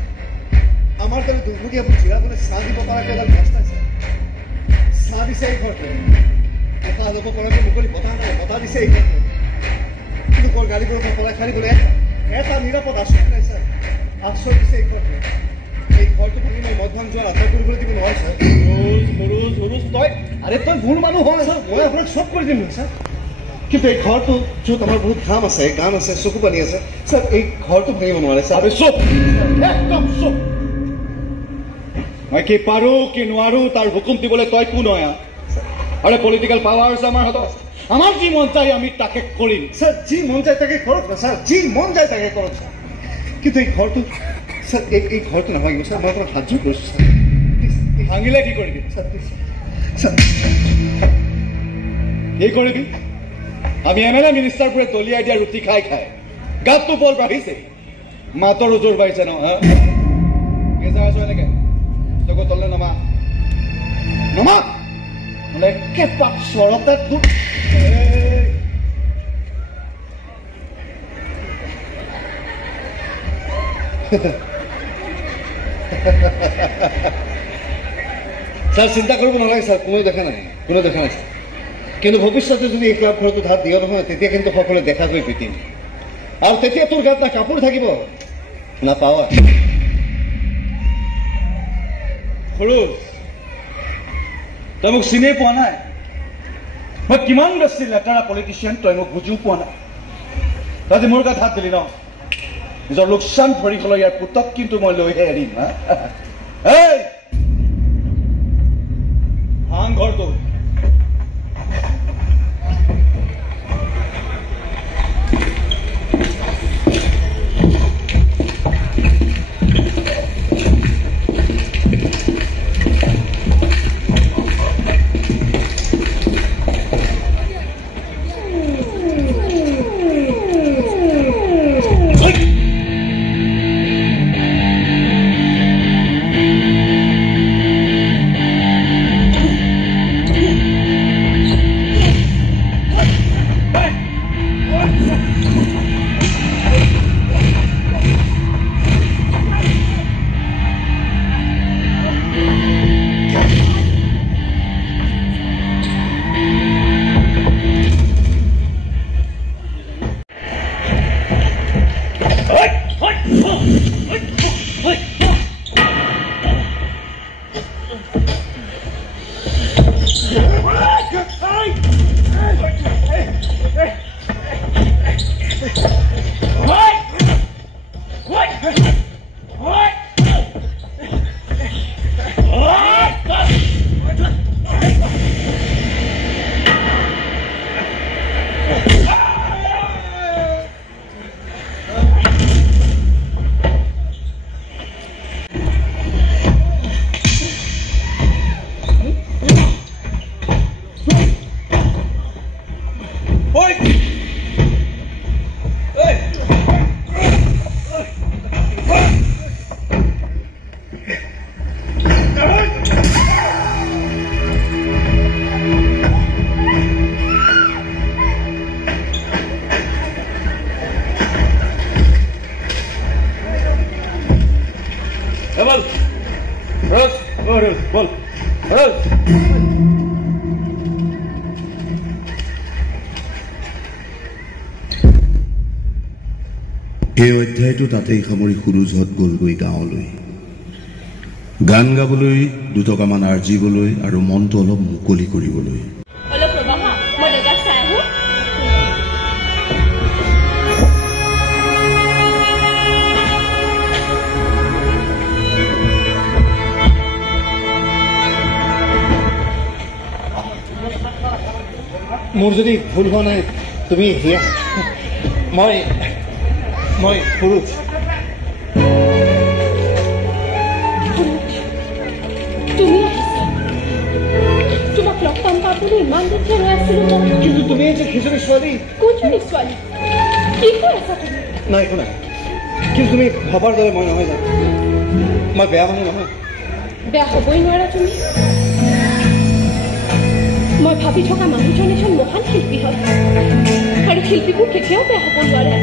আমাৰ কাৰণে দুৰ্ভগীয়াবোৰ জিৰাবলৈ চাহ দিব পৰাকৈ এডাল গছ নাই ছাৰ চাহ দিছে এই ঘৰটো এটা ল'ব পৰাকৈ মুকলি বতাহ নাই বতাহ দিছে এই ঘৰটো লোকৰ গাড়ীবোৰৰ পৰা পলাই খালিবলৈ এটা নিৰাপদ আশ্ৰয় নাই ছাৰ আশ্ৰয় দিছে এই ঘৰটো ভাঙি মই মদ ভাং যোৱাৰ আশা কৰিবলৈ দিব নহয় ছাৰ সৰুজ তই আৰে তই ভুল মানুহ হয় ছাৰ মই আপোনাক চব কৰি দিম ছাৰ কিন্তু এই ঘৰটো য'ত আমাৰ বহুত ঘাম আছে গান আছে চকু পানী আছে ছাৰ এই ঘৰটো ভাঙিব নোৱাৰে ছাৰ চব একদম চব মই কি পাৰো কি নোৱাৰো তাৰ হুকুম দিবলৈ তই কোন হয় আৰে পলিটিকেল পাৱাৰ আছে আমাৰ হাতত আমাৰ যি মন যায় আমি তাকে কৰিম ছাৰ যি মন যায় তাকে কৰক না ছাৰ যি মন যায় তাকে কৰক ছাৰ কিন্তু এই ঘৰটো ছাৰ এই ঘৰটো নাভাঙিব ছাৰ মই আপোনাক হাত জোৰ কৰিছোঁ ছাৰ ভাঙিলে কি কৰিবি ছাৰ প্লিজ ছাৰ কি কৰিবি আমি MLA মিনিষ্টাৰবোৰে দলিয়াই দিয়া ৰুটি খাই খাই গাতটো বল বাঢ়িছে মাতৰো জোৰ বাঢ়িছে ন আছো এনেকে তকো তললে নমা বোলে কেপাক চৰতে তোৰ ছাৰ চিন্তা কৰিব নালাগে ছাৰ কোনেও দেখা নাই ছাৰ কিন্তু ভৱিষ্যতে যদি এই ক্লাব ঘৰটো ধাৰ দিয়া নহয় তেতিয়া কিন্তু সকলোৱে দেখা কৰি পিটিম আৰু তেতিয়া তোৰ গাত না কাপোৰ থাকিব না পাৱাৰ সৰুজ তই মোক চিনিয়ে পোৱা নাই মই কিমান বেছি লেতেৰা পলিটিচিয়ান তই মোক বুজিও পোৱা নাই তই মোৰ গাত হাত দিলি ন নিজৰ লোকচান ভৰিবলৈ ইয়াৰ পুতক কিন্তু মই লৈহে এৰিম এই ভাং ঘৰটো এই অধ্যায়টো তাতেই সামৰি সুৰুজহঁত গ'লগৈ গাঁৱলৈ গান গাবলৈ দুটকামান আৰ্জিবলৈ আৰু মনটো অলপ মুকলি কৰিবলৈ মোৰ যদি ভুল হোৱা নাই তুমি হিয়া মই সুৰুজ তুমি আহিছা তোমাক লগ পাম পাবলৈ ইমান দেৰি ৰৈ আছিলো কিন্তু তুমি যে সেইজনী ছোৱালী কোনজনী ছোৱালী কি কৈ আছা তুমি নাই একো নাই কিন্তু তুমি ভবাৰ দৰে মই নহয় জানো মই বেয়া মানুহ নহয় বেয়া হ'বই নোৱাৰা তুমি মই ভাবি থকা মানুহজন এজন মহান শিল্পী হয় আৰু শিল্পীবোৰ কেতিয়াও বেয়া হ'ব নোৱাৰে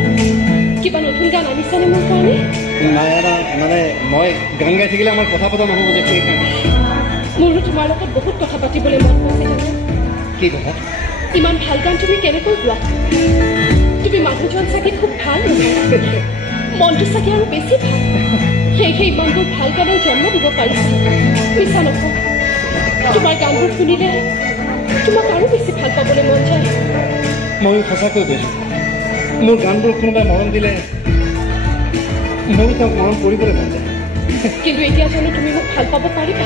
কিবা নতুন গান আনিছেনে মোৰ কাৰণে নাই মানে মই গান গাই থাকিলে আমাৰ কথা পতা নহ'ব যে সেইকাৰণে মোৰো তোমাৰ লগত বহুত কথা পাতিবলৈ মন গৈছে জানো কি কথা ইমান ভাল গান তুমি কেনেকৈ গোৱা তুমি মানুহজন চাগে খুব ভাল মনটো চাগে আৰু বেছি ভাল সেয়েহে ইমানবোৰ ভাল গানৰ জন্ম দিব পাৰিছা মিছা নকওঁ তোমাৰ গানবোৰ শুনিলে তোমাক আৰু বেছি ভাল পাবলৈ মন যায় ময়ো সঁচাকৈ কৈছোঁ মোৰ গানবোৰ কোনোবাই মৰম দিলে ময়ো তেওঁক মৰম কৰিবলৈ মন যায় কিন্তু এতিয়া জানো তুমি মোক ভাল পাব পাৰিবা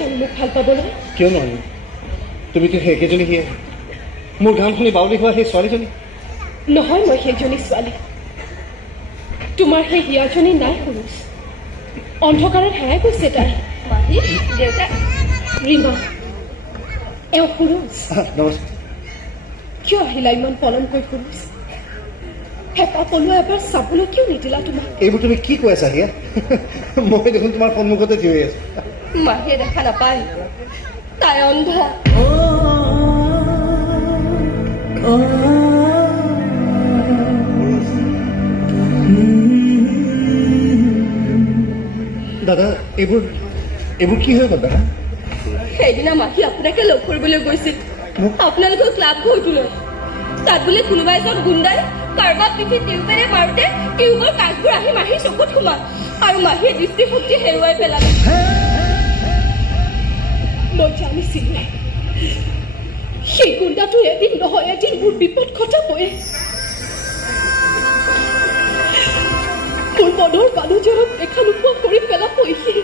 জানো মোক ভাল পাবলৈ কিয় নোৱাৰিম তুমিতো সেইকেইজনী সিয়ে মোৰ গান শুনি বাউলি হোৱা সেই ছোৱালীজনী নহয় মই সেইজনী ছোৱালী তোমাৰ সেই হিয়াজনী নাই সুৰুজ অন্ধকাৰত হেৰাই গৈছে তাই দেউতা ৰীমা এওঁ সুৰুজ নমস্কাৰ কিয় আহিলা ইমান পলমকৈ সুৰুজ হেঁপাহ পলোৱা এবাৰ চাবলৈ কিয় নিদিলা তোমাক এইবোৰ তুমি কি কৈ আছা হিয়া মই দেখোন তোমাৰ সন্মুখতে থিয় হৈ আছো মাহীয়ে দেখা নাপায় তাই অন্ধ দাদা এইবোৰ কি হৈ গ'ল দাদা সেইদিনা মাহী আপোনাকে লগ কৰিবলৈ গৈছিল আপোনালোকৰ ক্লাব ঘৰটোলৈ তাত বোলে কোনোবা এজন গুণ্ডাই কাৰোবাক পিঠিত টিউবেৰে মাৰোতে টিউবৰ কাষবোৰ আহি মাহীৰ চকুত সোমাল আৰু মাহীয়ে দৃষ্টিশক্তি হেৰুৱাই পেলালে মই জানিছিলো সেই গুণ্ডাটো এদিন নহয় এদিন মোৰ বিপদ ঘটাবই মোৰ মনৰ মানুহজনক দেখা নোপোৱা কৰি পেলাবই সি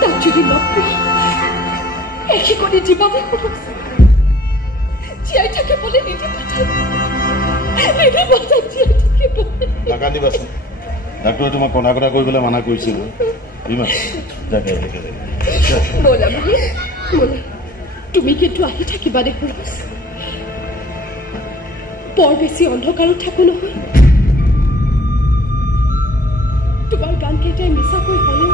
তাক যদি লগ পোৱা এশিকণি জীৱাবে জীয়াই থাকিবলৈ নিদিবা জীয়াই থাকিব নাকান্দিবাচোন ডাক্তৰে তোমাক কন্দা কটা কৰিবলৈ মানা কৰিছিল ব'লা ব'লা তুমি কিন্তু আহি থাকিবা দে সুৰুজ বৰ বেছি অন্ধকাৰত থাকো নহয় তোমাৰ গান কেইটাই মিছাকৈ হ'লেও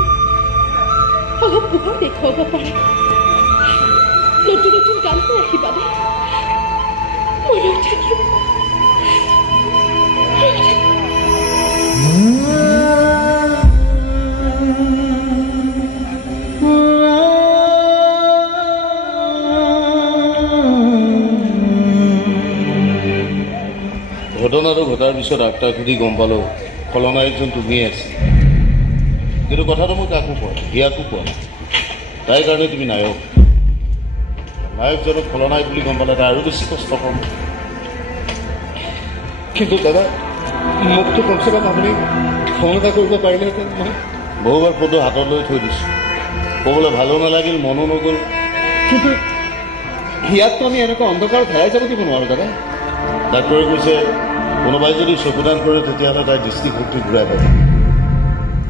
অলপ পোহৰ দেখুৱাব পাৰে নতুন নতুন গান কৈ আহিবা দে মনত থাকিব ঘটনাটো ঘটাৰ পিছত ডাক্তাৰ সুধি গম পালোঁ খলনায়কজন তুমিয়ে আছে কিন্তু কথাটো মই কাকো কোৱা হিয়াকো কোৱা তাইৰ কাৰণে তুমি নায়ক নায়কজনক খলনায়ক বুলি গম পালে তাই আৰু বেছি কষ্ট পাব কিন্তু দাদা মোকতো কমচে কম আপুনি ফোন এটা কৰিব পাৰিলেহেঁতেন মই বহুবাৰ ফটো হাতত লৈ থৈ দিছোঁ ক'বলৈ ভালো নালাগিল মনো নগ'ল কিন্তু হিয়াকতো আমি এনেকুৱা অন্ধকাৰত হেৰাই যাব দিব নোৱাৰোঁ দাদা ডাক্তৰে কৈছে কোনোবাই যদি চকুদান কৰে তেতিয়াহ'লে তাইৰ দৃষ্টিশক্তি ঘূৰাই পাব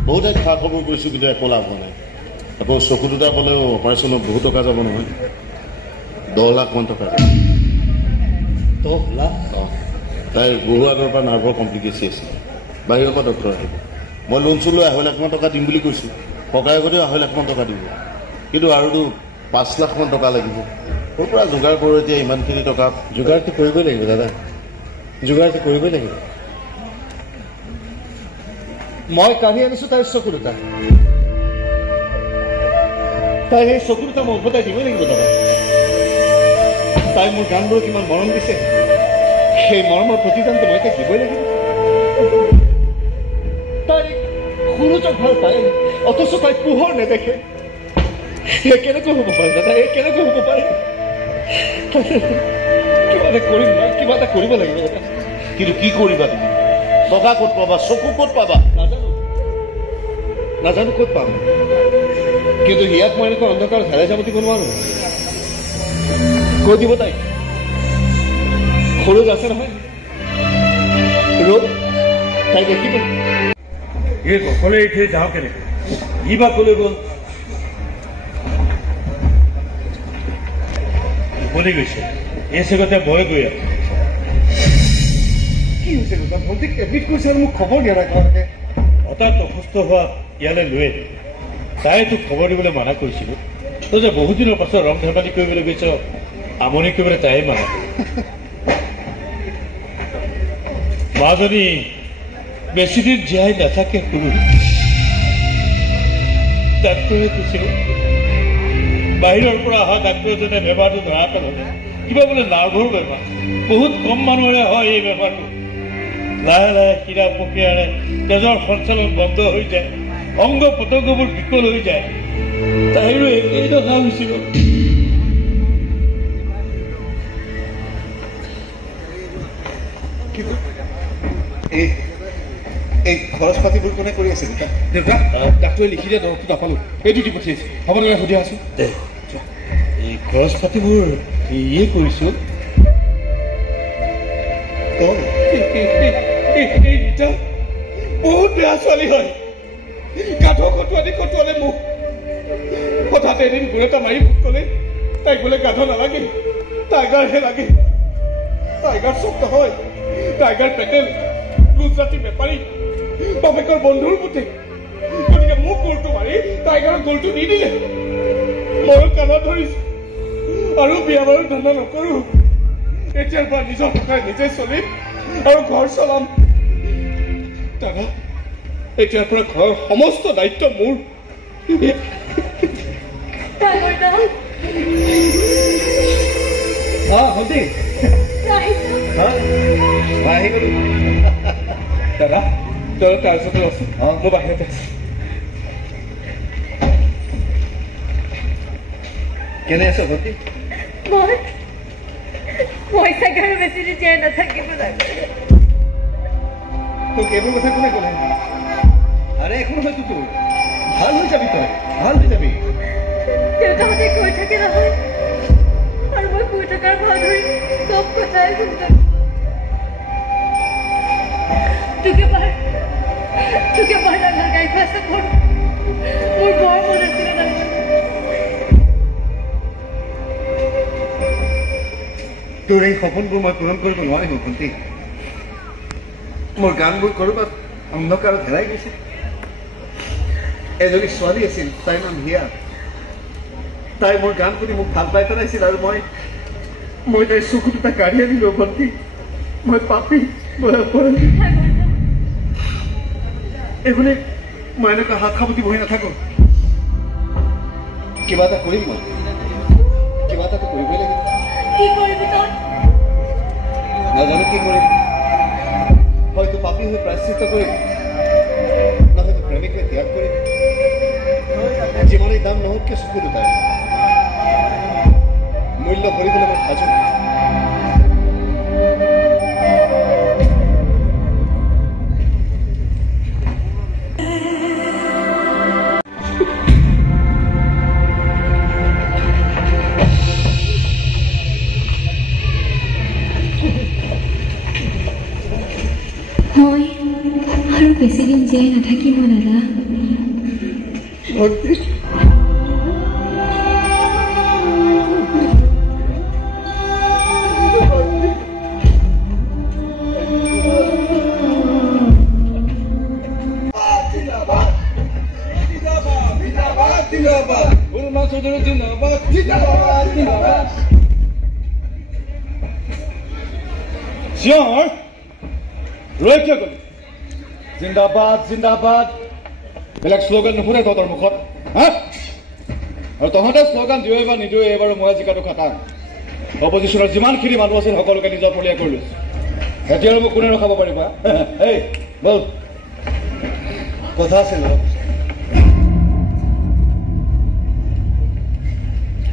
বহুতে খা খবৰ কৰিছোঁ কিন্তু একো লাভ হোৱা নাই আকৌ চকু দুটা পালেও অপাৰেশ্যনত বহুত টকা যাব নহয় 10 লাখমান টকা 10 লাখ তাইৰ বহু আগৰ পৰা নাৰ্ভৰ কমপ্লিকেশ্যন আছিল বাহিৰৰ পৰা ডক্টৰ আহিব মই লোন চোন লৈ 2.5 লাখমান টকা দিম বুলি কৈছোঁ ককায়েকতেও 2.5 লাখমান টকা দিব কিন্তু আৰুতো 5 লাখমান টকা লাগিব ক'ৰ পৰা যোগাৰ কৰোঁ এতিয়া ইমানখিনি টকা যোগাৰটো কৰিবই লাগিব দাদা যোগাৰটো কৰিবই লাগিব মই কাঢ়ি আনিছোঁ তাইৰ চকু দুটা তাই সেই চকু দুটা মই উভতাই দিবই লাগিব দাদা তাই মোৰ গানবোৰক কিমান মৰম দিছে সেই মৰমৰ প্ৰতিদানটো মই তাইক দিবই লাগিব তাই সুৰুজক ভাল পায় অথচ তাই পোহৰ নেদেখে এই কেনেকৈ হ'ব পাৰে দাদা এই কেনেকৈ হ'ব পাৰে কিবা এটা কৰিম মই কিবা এটা কৰিব লাগিব দাদা কিন্তু কি কৰিবা তুমি টকা ক'ত পাবা চকু ক'ত পাবা নাজানো নাজানো ক'ত পাম, কিন্তু ইয়াত মই এনেকুৱা অন্ধকাৰত হেৰাই যাব দিব নোৱাৰো। কৈ দিব তাইক সৰুজ আছে নহয়, ৰ'দ তাই দেখিব। এই অকলে এৰি থৈ যাওঁ কেনেকৈ? ই বা কলৈ গ'ল? টোপনি গৈছে, এই চেগতে মই গৈ আছো। কি হৈছে ভণ্টিক এডমিট কৰিছে আৰু মোক খবৰ দিয়া নাই তোমালোকে? হঠাৎ অসুস্থ হোৱা ইয়ালৈ লৈ আহিল। তাই তোক খবৰ দিবলৈ মানা কৰিছিলোঁ। তই যে বহুত দিনৰ পাছত ৰং ধেমালি কৰিবলৈ গৈছ, আমনি কৰিবলৈ তাই মানা কৰিল। মাজনী বেছিদিন জীয়াই নাথাকে শুনো। ডাক্তৰে কৈছিল বাহিৰৰ পৰা অহা ডাক্তৰজনে বেমাৰটো ধৰা পেলালে। কিবা বোলে নাৰ্ভৰ বেমাৰ, বহুত কম মানুহৰে হয় এই বেমাৰটো। লাহে লাহে ক্ৰীড়া প্ৰক্ৰিয়াৰে তেজৰ সঞ্চালন বন্ধ হৈ যায়, অংগ পতংগবোৰ বিকল হৈ যায়। তাইৰো একেই দশা হৈছিল। এই খৰচ পাতিবোৰ কোনে কৰি আছে দেউতা? দেউতা ডাক্তৰে লিখি দিয়া দৰৱটো নাপালো, এইটো দি পঠিয়াইছে। হ'ব নালাগে সুধি আছো। এই খৰচ পাতিবোৰ ইয়ে কৰিছো। এই ৰীতা বহুত বেয়া ছোৱালী হয়। গাধ খটুৱালে মোক হঠাৎ এদিন গোল এটা মাৰি ভোক ক'লে তাইক বোলে গাধ নালাগে, টাইগাৰহে লাগে। টাইগাৰ চব নহয়, টাইগাৰ পেটেল গুজৰাটী বেপাৰী, বাপেকৰ বন্ধুৰ পুতে। গতিকে মোক গোলটো মাৰি টাইগাৰৰ গোলটো দি দিলে। ময়ো কাণত ধৰিছো আৰু বিয়া বাৰু ধান্দা নকৰো। এতিয়াৰ পৰা নিজৰ টকাৰে নিজে চলিম আৰু ঘৰ চলাম। দাদা, এতিয়াৰ পৰা ঘৰৰ সমস্ত দায়িত্ব মোৰ। আহি গলো দাদা, তই তাৰ ওচৰতে আছো, মই বাহিৰতে আছো। কেনে আছ ভণ্টি? মই চাগে আৰু বেছি জীয়াই নাথাকিব লাগে। তোক এইবোৰ কথা কোনে ক'লে? আৰে একো নহয়, তোৰ ভাল হৈ যাবি, তই ভাল হৈ যাবি। দেউতাহঁতে কৈ থাকে নহয়, আৰু মই কৈ থকাৰ ভাও ধৰি চব কথাই চিন্তা। তোকে বাৰ ডাঙৰ গাই পাইছে মোৰ বৰ মন আছিলে ডাঙৰ। তোৰ এই সপোনবোৰ মই পূৰণ কৰিব নোৱাৰিম ভণ্টি। মোৰ গানবোৰ ক'ৰবাত অন্ধকাৰত হেৰাই গৈছে। এজনী ছোৱালী আছিল, তাইৰ নাম হিয়া। তাই মোৰ গান শুনি মোক ভাল পাই পেলাইছিল আৰু মই তাইৰ চকু দুটা কাঢ়ি আনিলো ভণ্টি। মই পাপি, মই অপৰাধী। এইবুলি মই এনেকুৱা হাত সাবতি বহি নাথাকো। কিবা এটা কৰিম, মই কিবা এটাতো কৰিবই লাগিব। কি কৰিবি তই? নাজানো কি কৰিম। হয়তো পাপী হৈ প্ৰায়শ্চিত্ত কৰিম, নহয়তো প্ৰেমিক হৈ ত্যাগ কৰিম। যিমানেই দাম নহওক কিয় চকু দুটাই মূল্য ভৰিবলৈ মই সাজু। মই আৰু বেছিদিন জীয়াই নাথাকিব দাদা। চিঞৰ ৰৈ কিয় গলি? জিন্দাবাদ জিন্দাবাদ বেলেগ শ্লোগান নুশুনে তহঁতৰ মুখত, হা? আৰু তহঁতে শ্লোগান দিয়ই বা নিদিয়ে, এইবাৰো মই জিকাটো খাটাং। অপজিশ্যনৰ যিমানখিনি মানুহ আছিল সকলোকে নিজৰ ফলীয়া কৰি লৈছো। এতিয়া আৰু মোক কোনে ৰখাব পাৰিবা? এই বল, কথা আছিল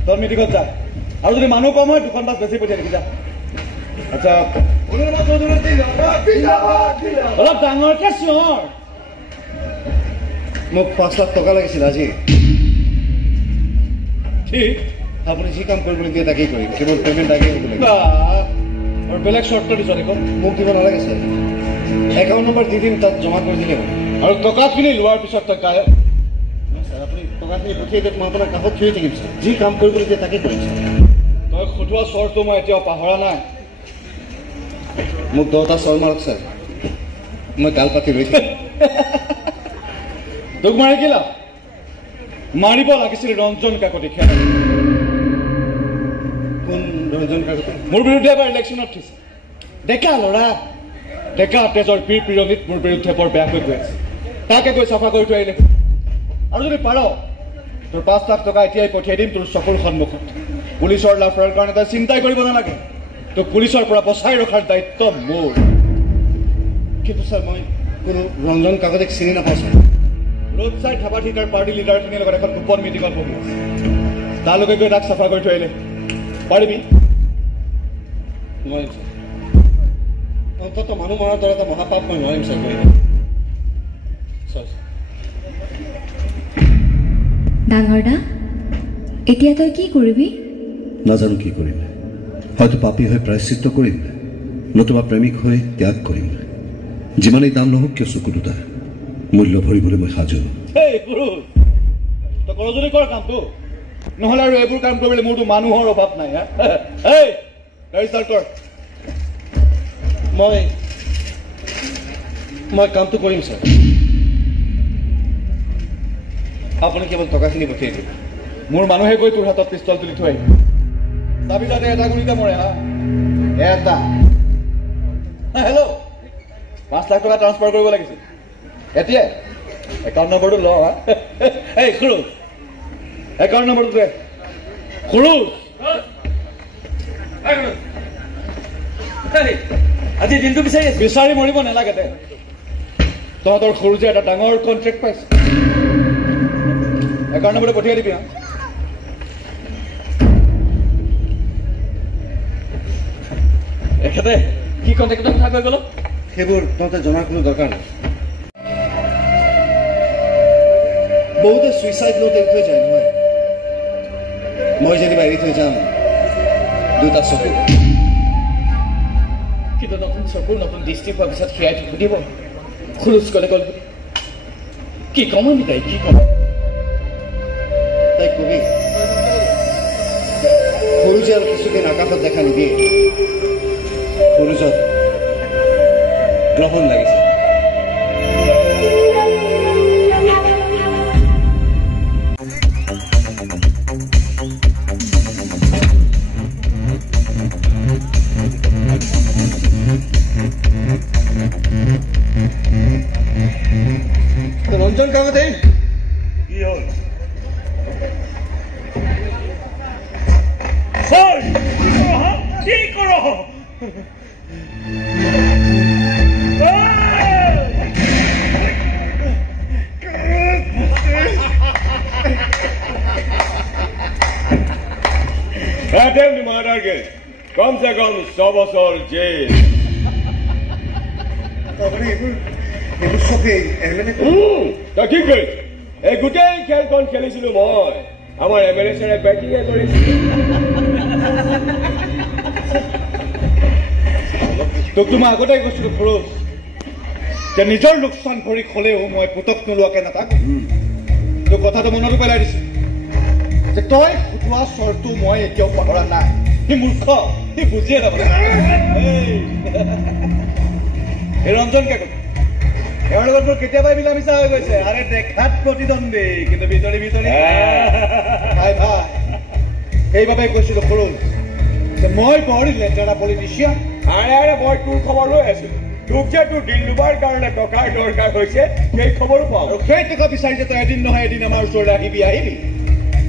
তই মিটিঙত যা, আৰু যদি মানুহ কম হয় 2খন বাছ বেছি পঠিয়াই দিবি যা। আচ্ছা, অলপ ডাঙৰকে চিঞৰ। মোক 5 লাখ টকা লাগিছিল আজি ঠিক আপুনি যি কাম কৰিবলৈ দিয়ে তাকেই কৰিম কেৱল পেমেণ্ট আগে হ'ব লাগিব আৰু বেলেগ চৰ্ত দিছ দেখোন মোক দিব নালাগে ছাৰ একাউণ্ট নম্বৰ দি দিম তাত জমা কৰি দিলে হ'ব আৰু টকাখিনি লোৱাৰ পিছত তই কাহে ছাৰ আপুনি টকাখিনি পঠিয়াই দিয়ক মই আপোনাৰ কাষত থিয় থাকিম ছাৰ যি কাম কৰিবলৈ দিয়ে তাকেই কৰিম ছাৰ তই খুটোৱা চৰটো মই এতিয়াও পাহৰা নাই মোক 10টা চৰ মাৰক ছাৰ মই গাল পাতি ৰৈ থাকিম তোক মাৰি কি লাভ মাৰিব লাগিছিল ৰঞ্জন কাকতি খেল কোন ৰঞ্জন কাকতি মোৰ বিৰুদ্ধে এবাৰ ইলেকশ্যনত উঠিছে ডেকা ল'ৰা ডেকা তেজৰ পীৰ পিৰণিত মোৰ বিৰুদ্ধে বৰ বেয়াকৈ গৈ আছে তাকে গৈ চাফা কৰি থৈ আহিলে আৰু যদি পাৰ তোৰ 5 লাখ টকা এতিয়াই পঠিয়াই দিম তোৰ চকুৰ সন্মুখত পুলিচৰ লাফাৰৰ কাৰণে তই চিন্তাই কৰিব নালাগে তোক পুলিচৰ পৰা বচাই ৰখাৰ দায়িত্ব মোৰ কিন্তু ছাৰ মই কোনো ৰঞ্জন কাকতিক চিনি নাপাওঁ ছাৰ ৰোড চাইড ধাবা ঠিকাৰ পাৰ্টি লিডাৰখিনিৰ লগত এখন গোপন মিটিঙত বহি আছে তালৈকে গৈ তাক চাফা কৰি থৈ আহিলে পাৰিবি নোৱাৰিম ছাৰ অন্ততঃ মানুহ মৰাৰ দৰে এটা মহাপাপ মই নোৱাৰিম ছাৰ কৰিব ছাৰ ডাঙৰ দা এতিয়া তই কি কৰিবি নাজানো কি কৰিম হয়তো পাপী হৈ প্ৰায়শ্চিত্ত কৰিম নতুবা প্ৰেমিক হৈ ত্যাগ কৰিম যিমানেই দাম নহওক কিয় চকু দুটা মূল্য ভৰিবলৈ মই সাজু তই কৰ যদি কৰ কামটো নহ'লে আৰু এইবোৰ কাম কৰিবলৈ মোৰতো মানুহৰ অভাৱ নাই গাড়ী ষ্টাৰ্ট কৰ মই কামটো কৰিম ছাৰ আপুনি কেৱল টকাখিনি পঠিয়াই দিব মোৰ মানুহে গৈ তোৰ হাতত পিষ্টল তুলি থৈ আহিব চাবি যাতে এটা গুলিতে মৰে হা এটা হেল্ল' 5 লাখ টকা ট্ৰান্সফাৰ কৰিব লাগিছিল এতিয়া একাউণ্ট নম্বৰটো ল হা এই খুৰুজ একাউণ্ট নম্বৰটো দে খুৰুজ আজি দিনটো বিচাৰি মৰিব নালাগে দে তহঁতৰ খুৰুজে এটা ডাঙৰ কণ্ট্ৰেক্ট পাইছে একাউণ্ট নম্বৰটো পঠিয়াই দিবি হা এখেতে কি কণ্টেক্টৰ কথা কৈ গ'ল সেইবোৰ তহঁতে জনাৰ কোনো দৰকাৰ নাই বহুতে ছুইচাইড নোট এৰি থৈ যায় নহয় মই যেনিবা এৰি থৈ যাম 2টা চকু কিন্তু নতুন চকুৰ নতুন দৃষ্টি পোৱাৰ পিছত সেয়াই সুধিব খুৰুজ ক'লে গ'ল কি কম আমি তাই কি কম তাইক কবি সৰুজে আৰু কিছুদিন আকাশত দেখা নিদিয়ে সৰুজত গ্ৰহণ লাগিছে ৰঞ্জন কাকতি কি হ'ল কি কৰ Attempt murder case. कम से कम 100 বছৰ জেল তই ঠিক কৰিছ এই গোটেই খেলখন খেলিছিলো মই আমাৰ MLA ছাৰে বেটিঙে কৰিছিল তোক মই আগতে কৈছিলো খুৰুজ যে নিজৰ লোকচান ভৰি খলেও মই পুতক নোলোৱাকে নাথাকো তোৰ কথাটো মনতো পেলাই দিছো যে তই ফুটোৱা চৰটো মই এতিয়াও পাহৰা নাই সি মূৰ্খ সি বুজিয়ে নাপালে এই ৰঞ্জন কাকতি এওঁৰ লগত মোৰ কেতিয়াবাই মিলা মিছা হৈ গৈছে আৰে দেখাত প্ৰতিদ্বন্দ্বী কিন্তু ভিতৰি ভিতৰি ভাই ভাই সেইবাবে কৈছিলো খুৰুজ যে মই বৰ লেতেৰা পলিটিচিয়ান আৰে মই তোৰ খবৰ লৈ আছিলো তোক যে তোৰ দিন দুবাৰ কাৰণে টকাৰ দৰকাৰ হৈছে সেই খবৰো পাওঁ আৰু সেই টকা বিচাৰি যে তই এদিন নহয় এদিন আমাৰ ওচৰলৈ আহিবি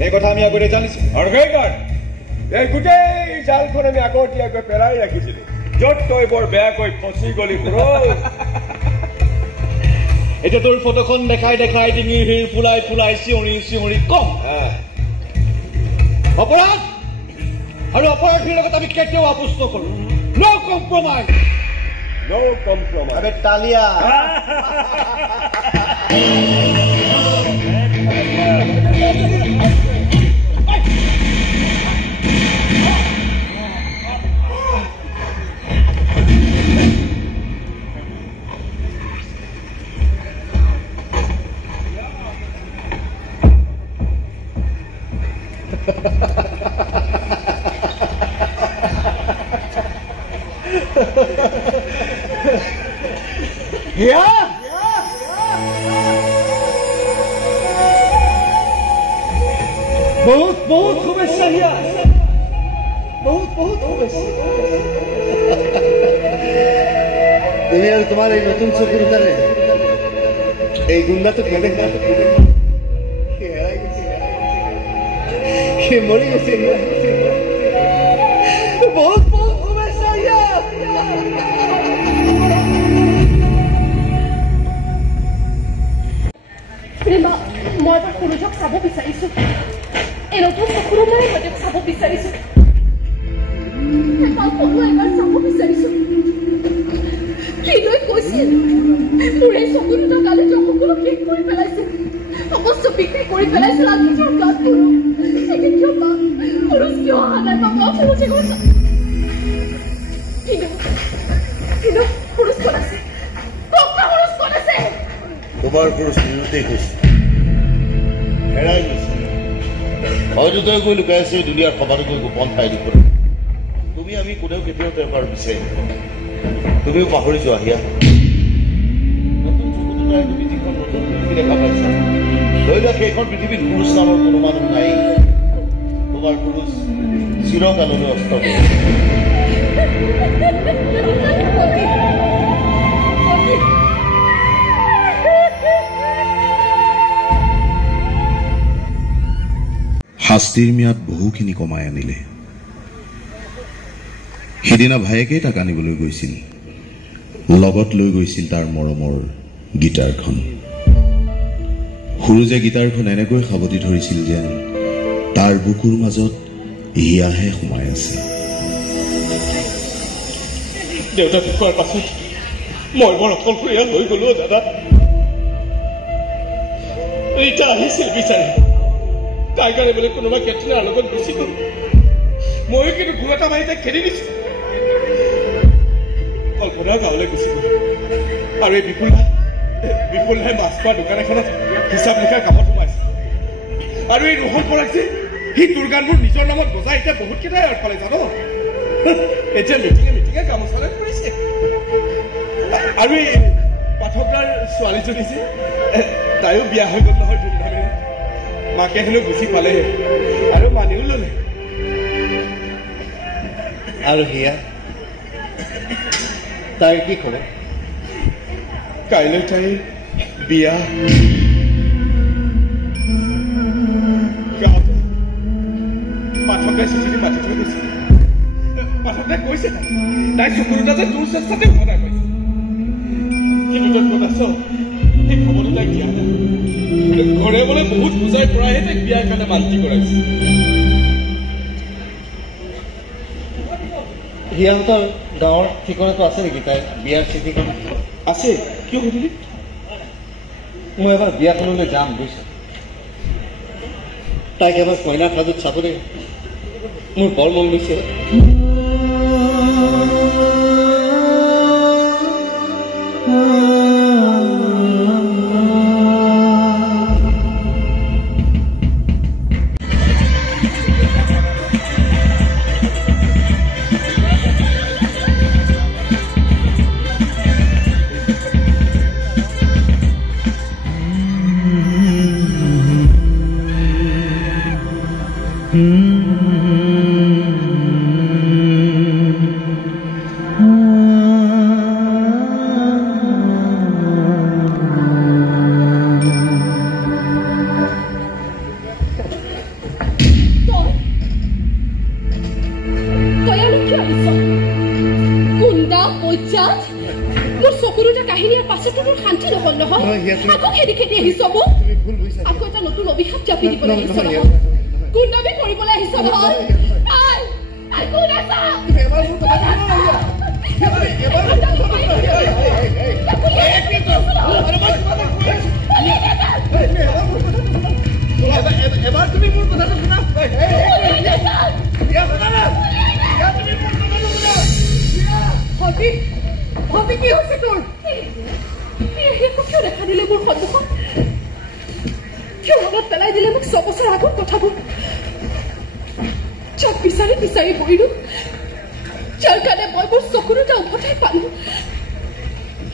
এই কথা আমি আগতে জানিছো আৰু সেইকাৰণে এই গোটেই জালখন আমি আগতীয়াকৈ পেলাই ৰাখিছিলো য'ত তই বৰ বেয়াকৈ ফচি গলি এতিয়া তোৰ ফটোখন দেখাই দেখাই ডিঙিৰ শিৰ ফুলাই ফুলাই চিঞৰি চিঞৰি কম অপৰাধ আৰু অপৰাধীৰ লগত আমি কেতিয়াও আপোচ নকৰো নো কম্প্ৰমাইজ নো কম্প্ৰমাইজ তালিয়া হিয়া বহুত বহুত শুভেচ্ছা হিয়া বহুত বহুত শুভেচ্ছা তুমি আর তোমার এই নতুন চোখের উঠালে এই গুন্ডা তো কেঁদে সে মরে গেছে বহুত বহুত শুভেচ্ছা হিয়া প্ৰেমা মই এবাৰ সূৰ্যক চাব বিচাৰিছো এই নতুন চকুৰে মই সূৰ্যক চাব বিচাৰিছো এবাৰ চাব বিচাৰিছো হৃদয় কৈছিল মোৰ এই চকু দুটা গালি সকলো শেষ কৰি পেলাইছিল সমস্ত বিক্ৰী কৰি পেলাইছিল আৰু নিজৰ গাত কৰোঁ এতিয়া কিয় পা সূৰজ কিয় অহা নাই বাবা সূৰজে কৈছে কিন্তু সূৰজ ক'ত আছে ককা সূৰজ ক'ত আছে তোমাৰ পুৰুষ নিৰুতেই কৈছে হেৰাই গৈছে হয়তো তই গৈ লুকাই আছে দুনিয়াৰ সবাতো গৈ গোপন ঠাই দিবলৈ তুমি আমি কোনেও কেতিয়াও তেওঁৰ বিচাৰি তুমিও পাহৰি যোৱা হিয়া নতুন চকু দুটাই তুমি যিখন নতুন পৃথিৱী দেখা পাইছা ধৰি লোৱা সেইখন পৃথিৱীত পুৰুষ নামৰ কোনো মানুহ নাই তোমাৰ পুৰুষ চিৰকাললৈ অস্ত শাস্তিৰ ম্যাদ বহুখিনি কমাই আনিলে সিদিনা ভায়েকে তাক আনিবলৈ গৈছিল লগত লৈ গৈছিল তাৰ মৰমৰ গীটাৰখন সৰুজে গীটাৰখন এনেকৈ সাৱটি ধৰিছিল যেন তাৰ বুকুৰ মাজত হিয়াহে সোমাই আছে দেউতা ঢুকোৱাৰ পাছত মই বৰ অকলশৰীয়া হৈ গলো দাদা ৰীতা আহিছিল বিচাৰি তাই কাৰণে বোলে কোনোবা কেটৰিনাৰ লগত গুচি গ'ল মই কিন্তু ঘূৰ এটা মাৰি তাইক খেদি দিছো কল্পনা গাঁৱলৈ গুচি গ'ল আৰু এই বিপুলদাই মাছ খোৱা দোকান এখনত হিচাপ লিখাৰ কামত সোমাইছে আৰু এই ৰোহন পৰাগ যে সি তোৰ গানবোৰ নিজৰ নামত বজাই এতিয়া বহুতকেইটাই অৰ্থ পালে জানো এতিয়া মিটিঙে গামোচাৰে কৰিছে আৰু এই পাঠকদাৰ ছোৱালীজনী যে তাইও বিয়া হৈ গ'ল নহয় ধুমধামেৰে মাকে হেনো বুজি পালে আৰু মানিও ললে আৰু হিয়া তাইৰ কি খবৰ কাইলৈ তাইৰ বিয়া পাঠকে চিঠি মাতি থৈ গৈছে পাঠকে কৈছে তাই চকু দুটা যে তোৰ চেষ্টাতে উভতাই কৈছে কিন্তু তই ক'ত আছ সেই খবৰটো তাইক দিয়া নাই ঘৰে বোলে বহুত বুজাই পৰাইহে তাইক বিয়াৰ কাৰণে মান্তি কৰাইছে হিয়াহঁতৰ গাঁৱৰ ঠিকনাটো আছে নেকি তাইৰ বিয়াৰ চিঠিখন আছে কিয় সুধিলি মই এবাৰ বিয়াখনলৈ যাম বুজিছ তাইক এবাৰ কইনাৰ সাজত চাবলৈ মোৰ বৰ মন গৈছে যাক বিচাৰি বিচাৰি বহিলো যাৰ কাৰণে মই মোৰ চকুৰ এটা উভতাই পালো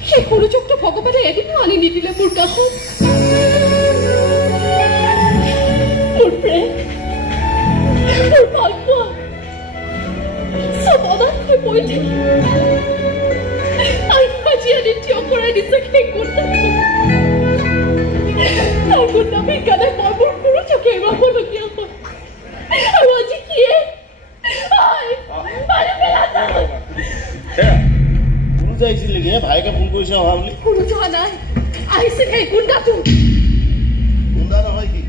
সেই সুযোগটো ভগৱানে এদিনো আনি নিদিলে মোৰ কাষত মোৰ প্ৰেম মোৰ ভালপোৱা চব অনাথ হৈ পৰি থাকিল আৰু আজি আনি থিয় কৰাই দিছে সেই গুণ্ডাটো আৰু গুণ্ডামীৰ কাৰণে মই মোৰ সুযোগে এৰাবলগীয়া হ'ল আৰু আজি কি আহিছিল নেকি ভাইকে ফোন কৰিছে অহা বুলি কোনো যোৱা নাই আহিছিল সেই গুণ্ডাটো গুণ্ডা নহয় কি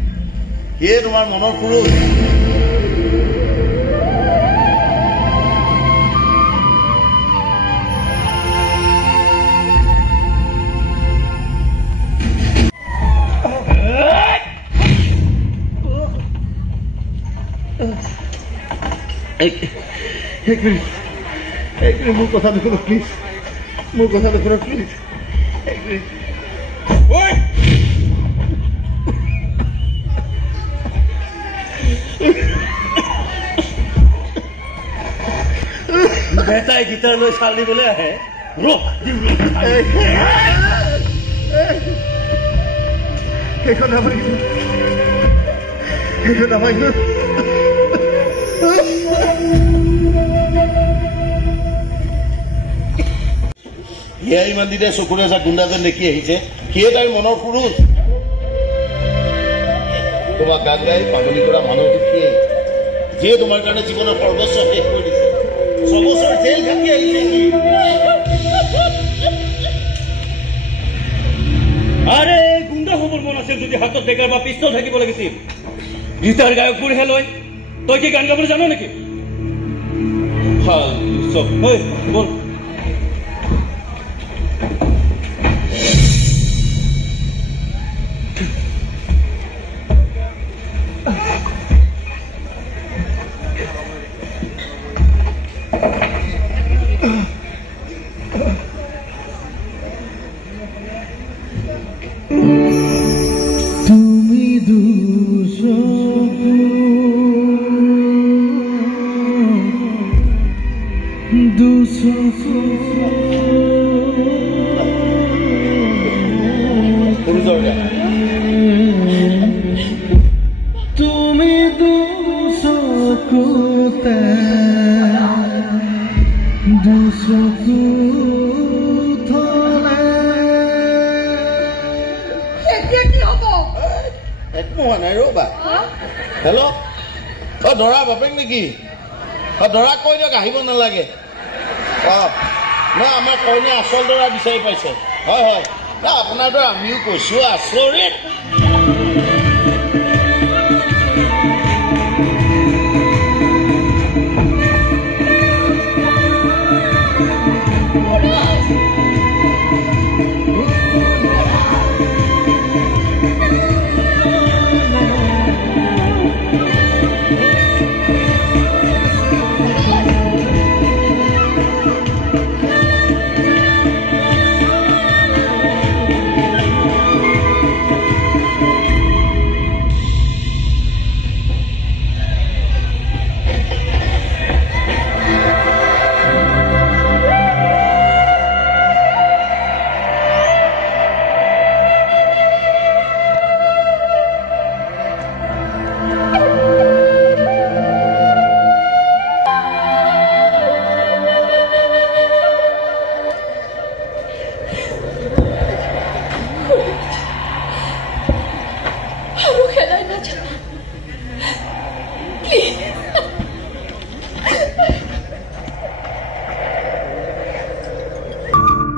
সিয়ে তোমাৰ মনৰ পুৰুষ মোৰ কথা দেখুন প্লিজ মোৰ কথা দেখুন প্লিজ বেটাই গীটাৰ লৈ চাল দিবলৈ আহে সেইখন আমাৰ সিয়ে ইমান দিনে চকুৰে এজা গুণ্ডা যেন দেখি আহিছে সিয়ে তাইৰ মনৰ পুৰুষ তোমাক গান গাই পাগলী কৰা মানুহটো সিয়ে যিয়ে তোমাৰ কাৰণে জীৱনৰ সৰ্বস্ব শেষ কৰি দিছে ছবছৰ জেল থাকি আহিছে কি আৰে গুণ্ডা হ'বৰ মন আছিল যদি হাতত ডেকাৰ বা পিষ্টল থাকিব লাগিছিল গীটাৰ গায়কবোৰহে লয় তই কি গান গাবলৈ জানো নেকি বল তুমি দুচকুতে দুচকু থলে এতিয়া কি হ'ব একো হোৱা নাই ৰ'বা হেল্ল' অ দৰা বাপেক নেকি অ দৰা কৈ দিয়ক আহিব নালাগে অ নহয় আমাৰ কইনা আচল দৰা বিচাৰি পাইছে হয় হয় আপোনাৰ দৰা আমিও কৈছো আচৰিত